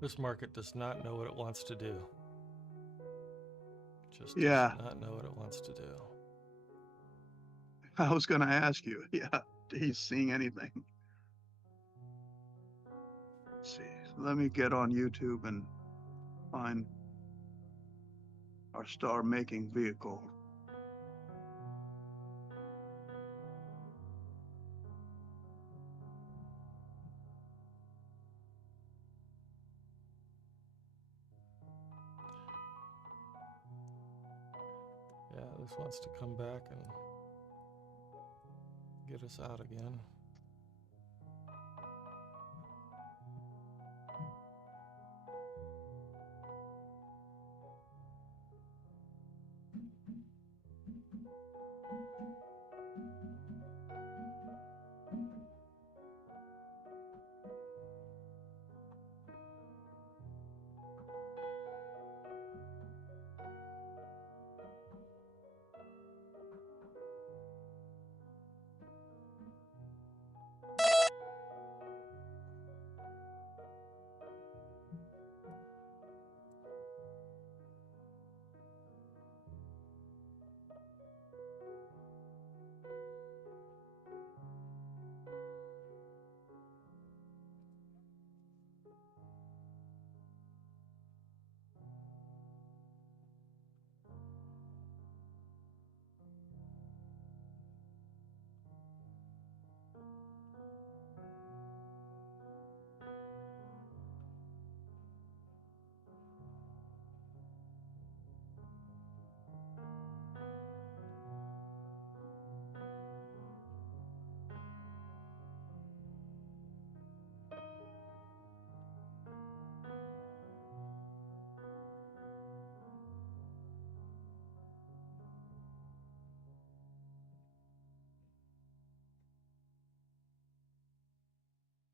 This market does not know what it wants to do. Just Yeah. does not know what it wants to do. I was going to ask you, yeah, he's seeing anything. Let's see, let me get on YouTube and find our star making vehicle. Yeah, this wants to come back and get us out again.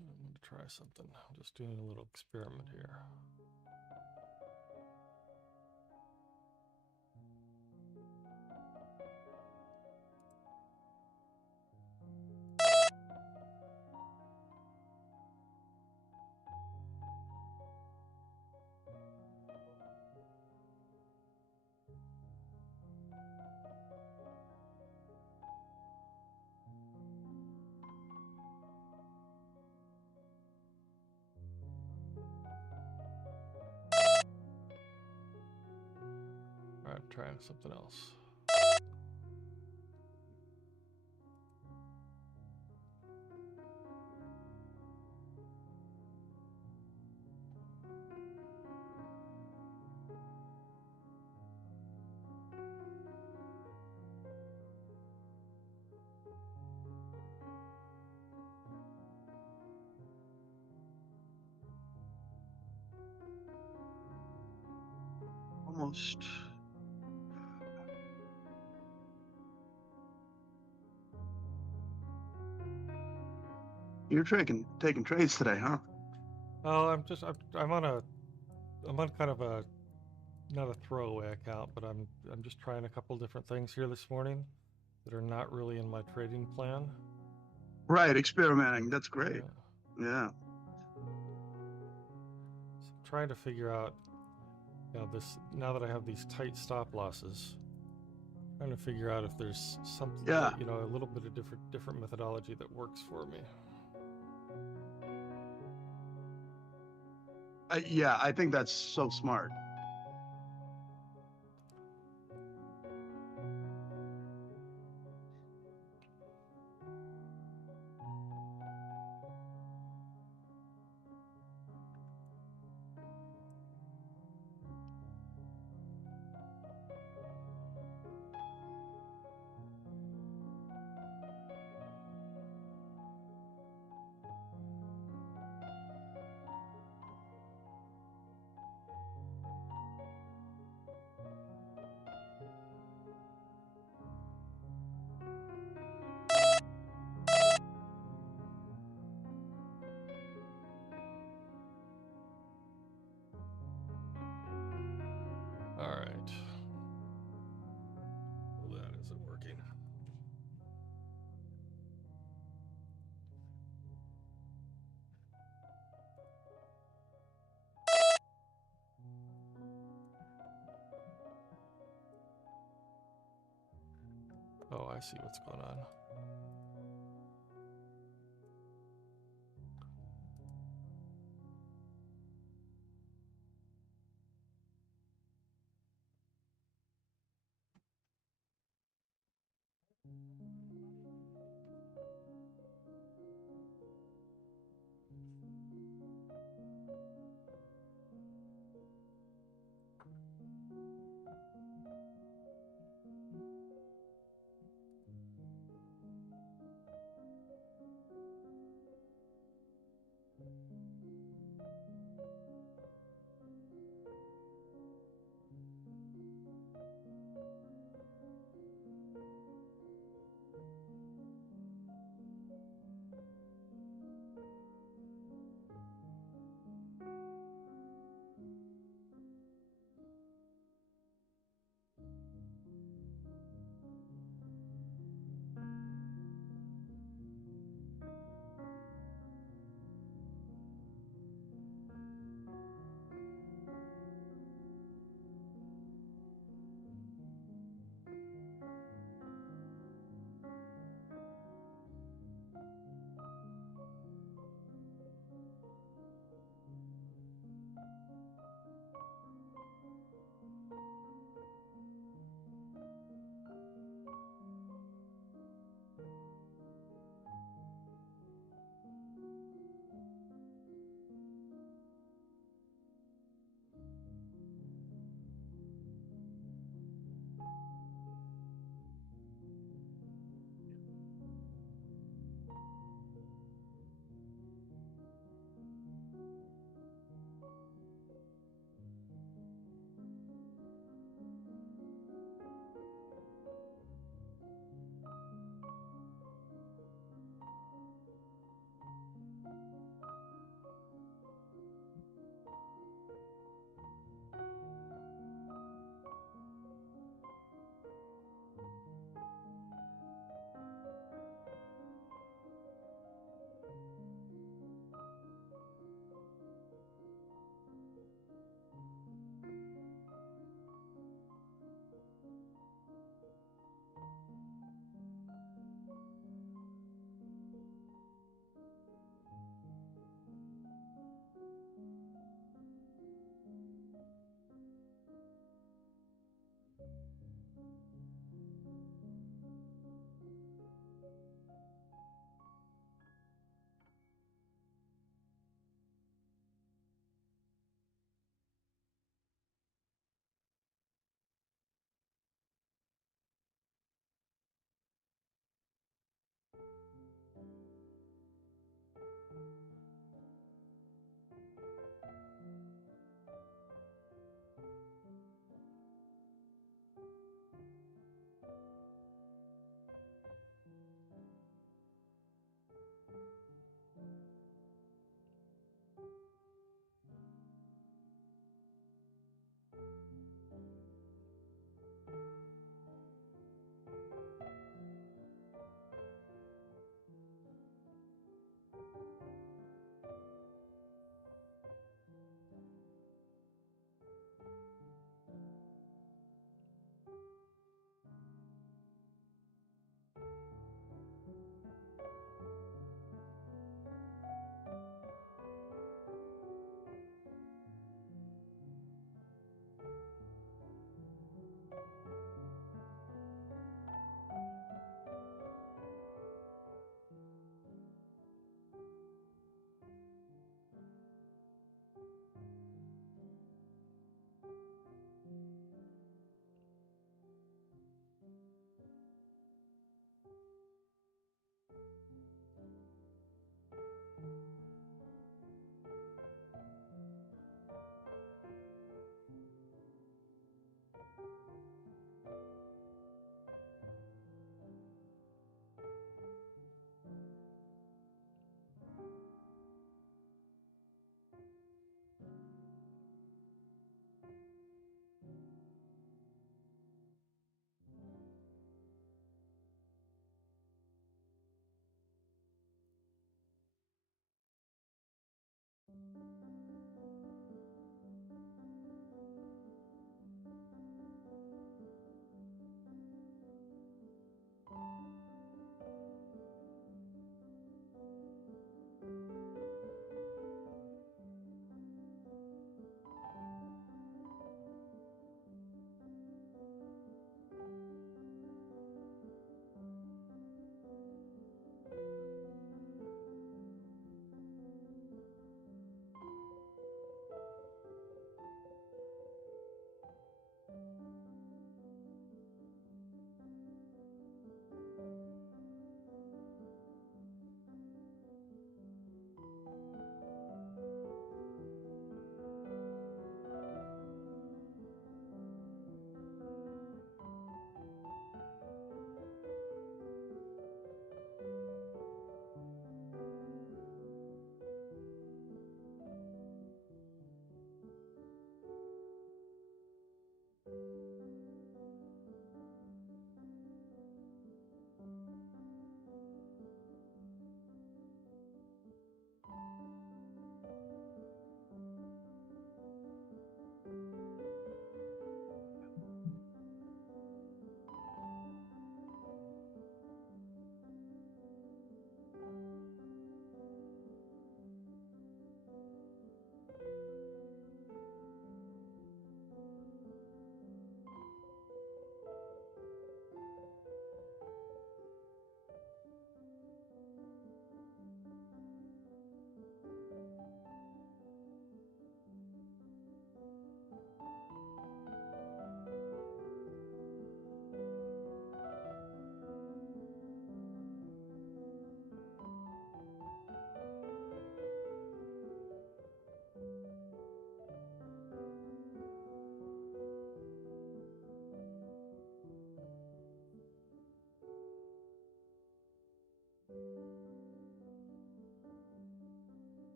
I'm going to try something. I'm just doing a little experiment here. All right, trying something else. Almost. You're taking trades today, huh? Oh, I'm on kind of a, not a throwaway account, but I'm just trying a couple different things here this morning that are not really in my trading plan. Right, experimenting. That's great. Yeah. So I'm trying to figure out, this, now that I have these tight stop losses, trying to figure out if there's something, Yeah. a little bit of different methodology that works for me. Yeah, I think that's so smart. Oh, I see what's going on.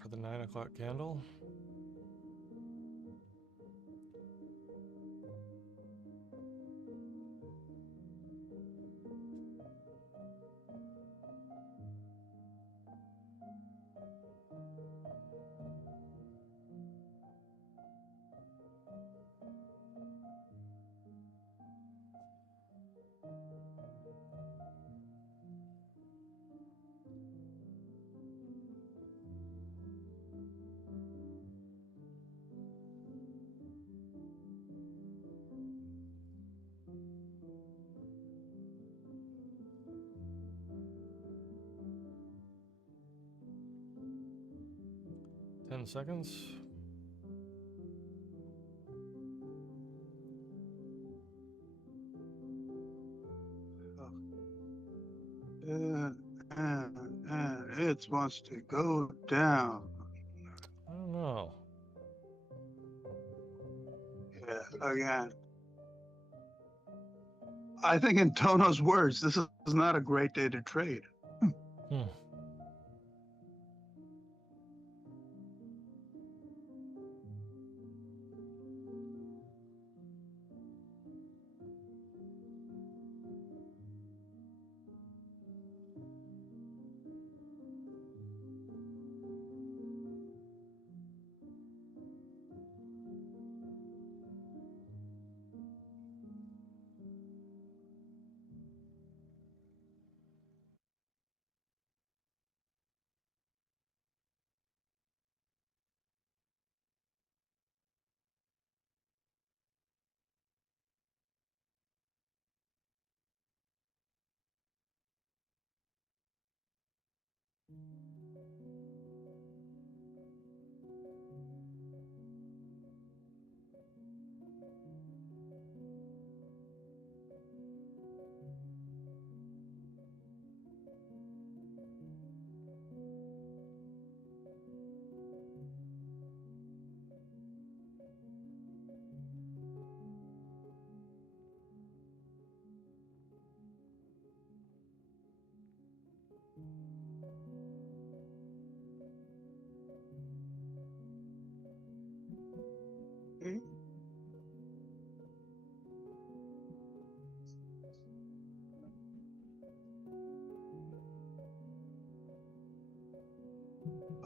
for the 9 o'clock candle. Ten seconds. It wants to go down. I don't know. Yeah, again. I think in Tono's words, this is not a great day to trade. Hmm.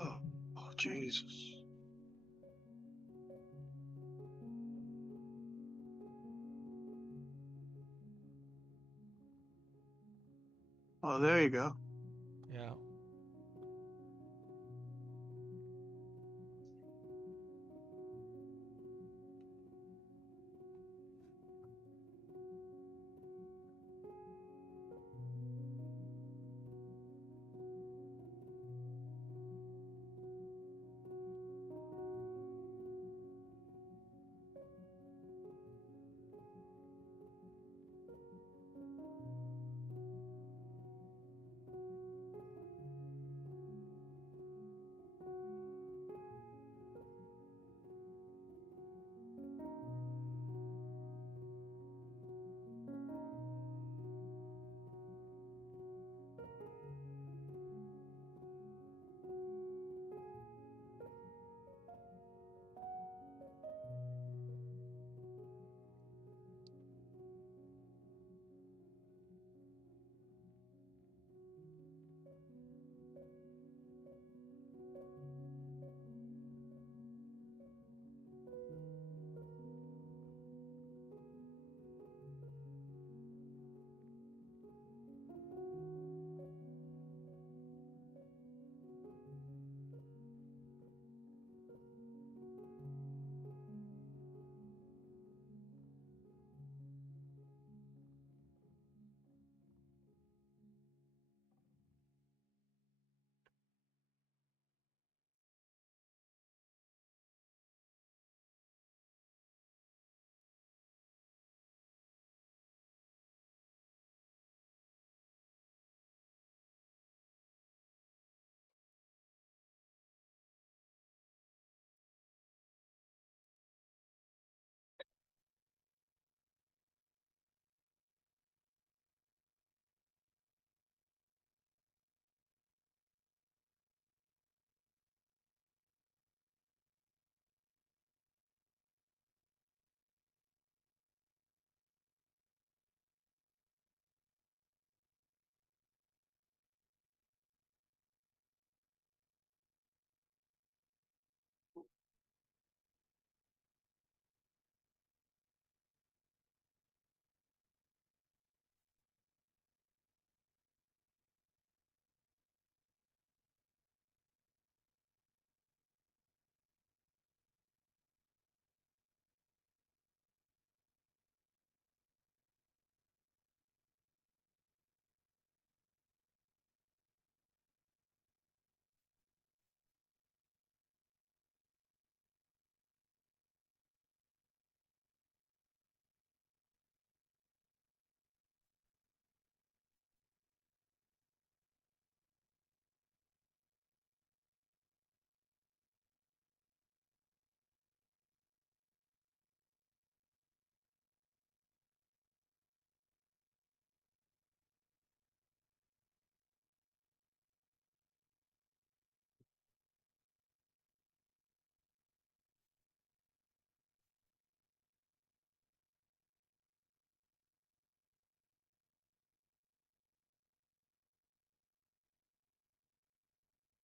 Oh, Jesus. Oh, there you go. Yeah.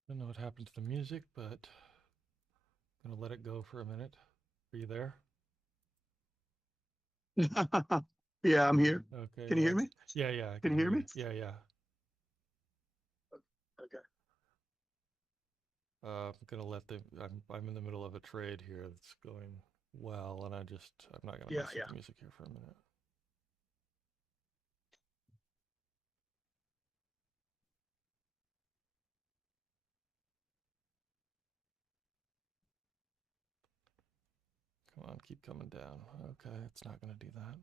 Don't know what happened to the music, but I'm gonna let it go for a minute. Are you there? Yeah, I'm here. Okay. Can you hear me? Yeah, I Can can you hear hear you. me? Yeah. Okay. I'm gonna let the. I'm in the middle of a trade here that's going well, and I'm not gonna Yeah, mess with yeah. the music here for a minute. Come on, keep coming down. Okay, it's not gonna do that.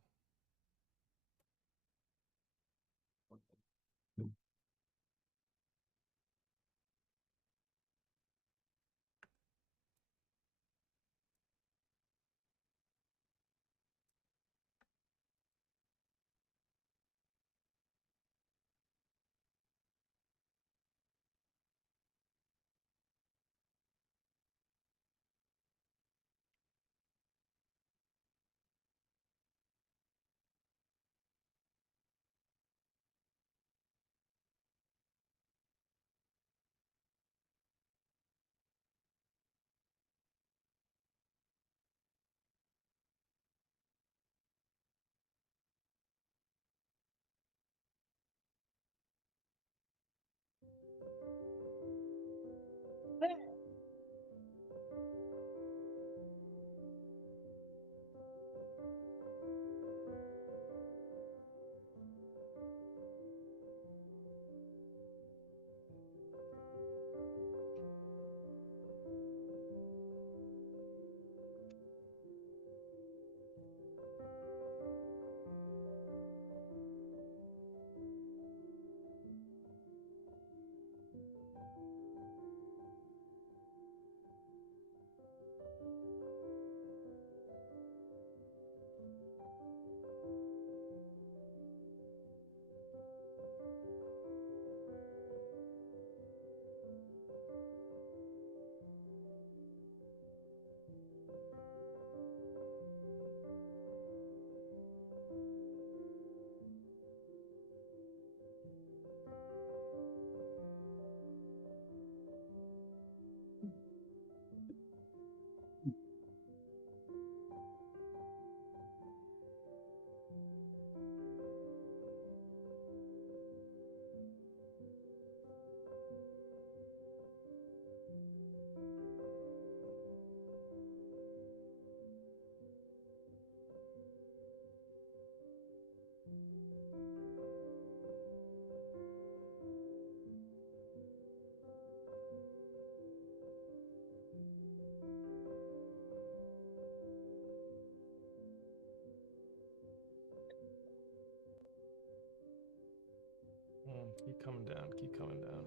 Keep coming down. Keep coming down.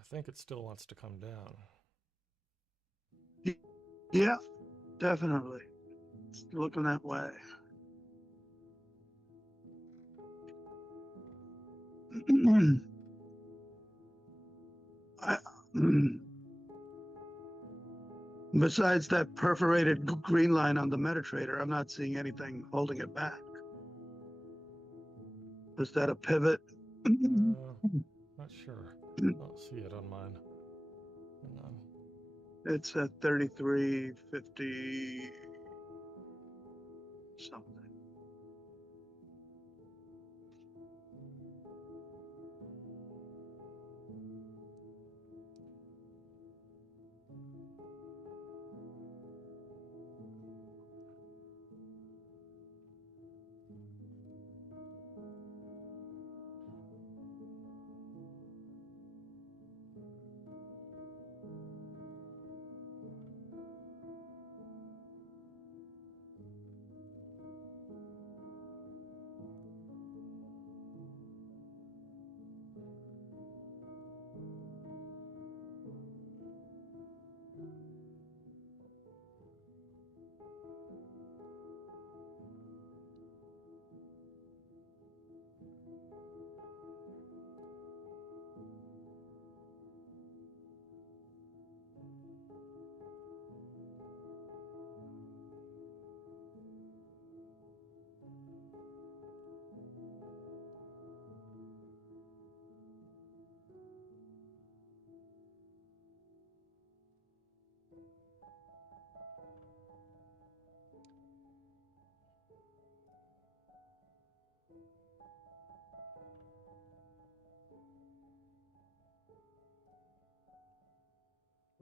I think it still wants to come down. Yeah, definitely. It's looking that way. I, besides that perforated green line on the MetaTrader, I'm not seeing anything holding it back. Is that a pivot? Not sure. I don't see it on mine. Hang on. It's at 33.50 something.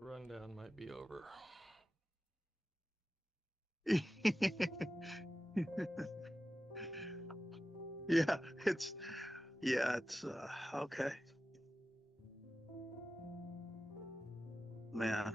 rundown might be over. Yeah, it's okay. Man.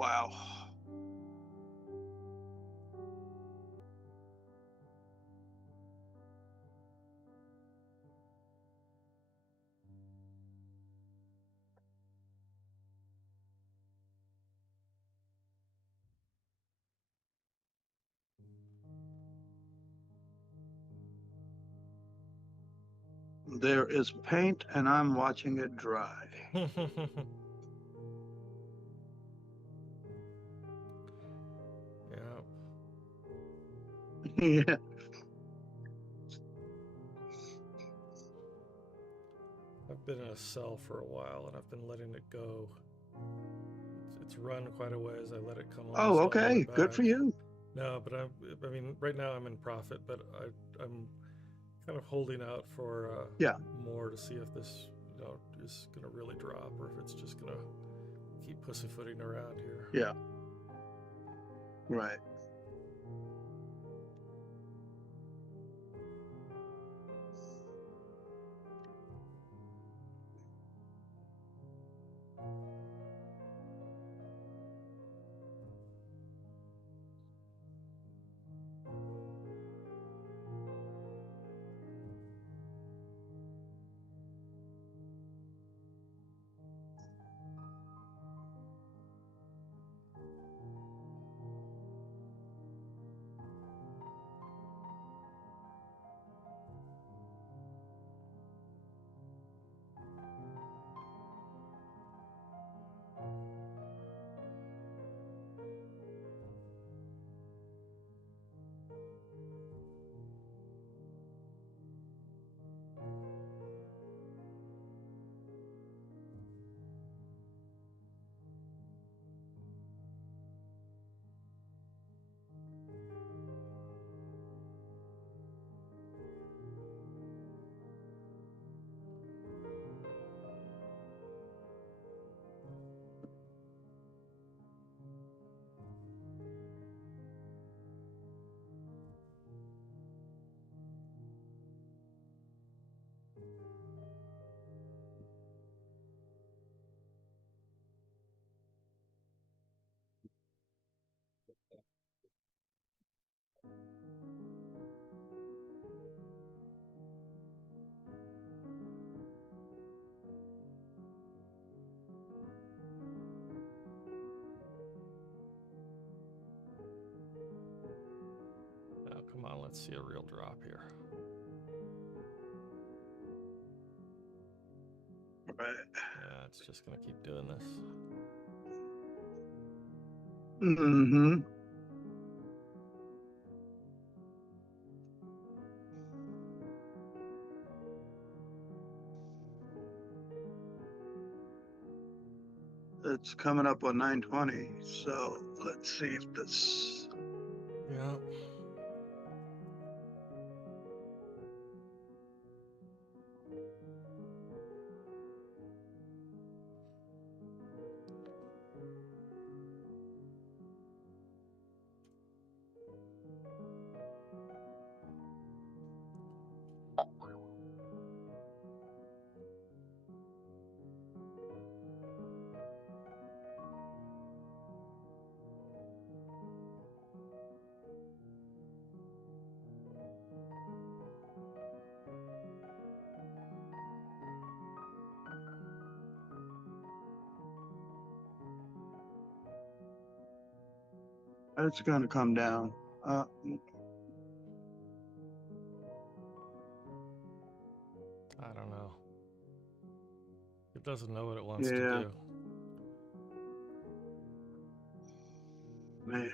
Wow. There is paint and I'm watching it dry. Yeah. Yeah. I've been in a sell for a while and I've been letting it go. It's run quite a ways. I let it come Oh, almost all the way okay. Good back. for you. No, but I mean, right now I'm in profit, but I'm kind of holding out for Yeah. more to see if this, is going to really drop or if it's just going to keep pussyfooting around here. Yeah. Right. Now, come on, let's see a real drop here. Right. Yeah, it's just going to keep doing this. Mm-hmm. It's coming up on 9:20. So let's see if this. Yeah. It's going to come down. I don't know. It doesn't know what it wants to Yeah. do. Man.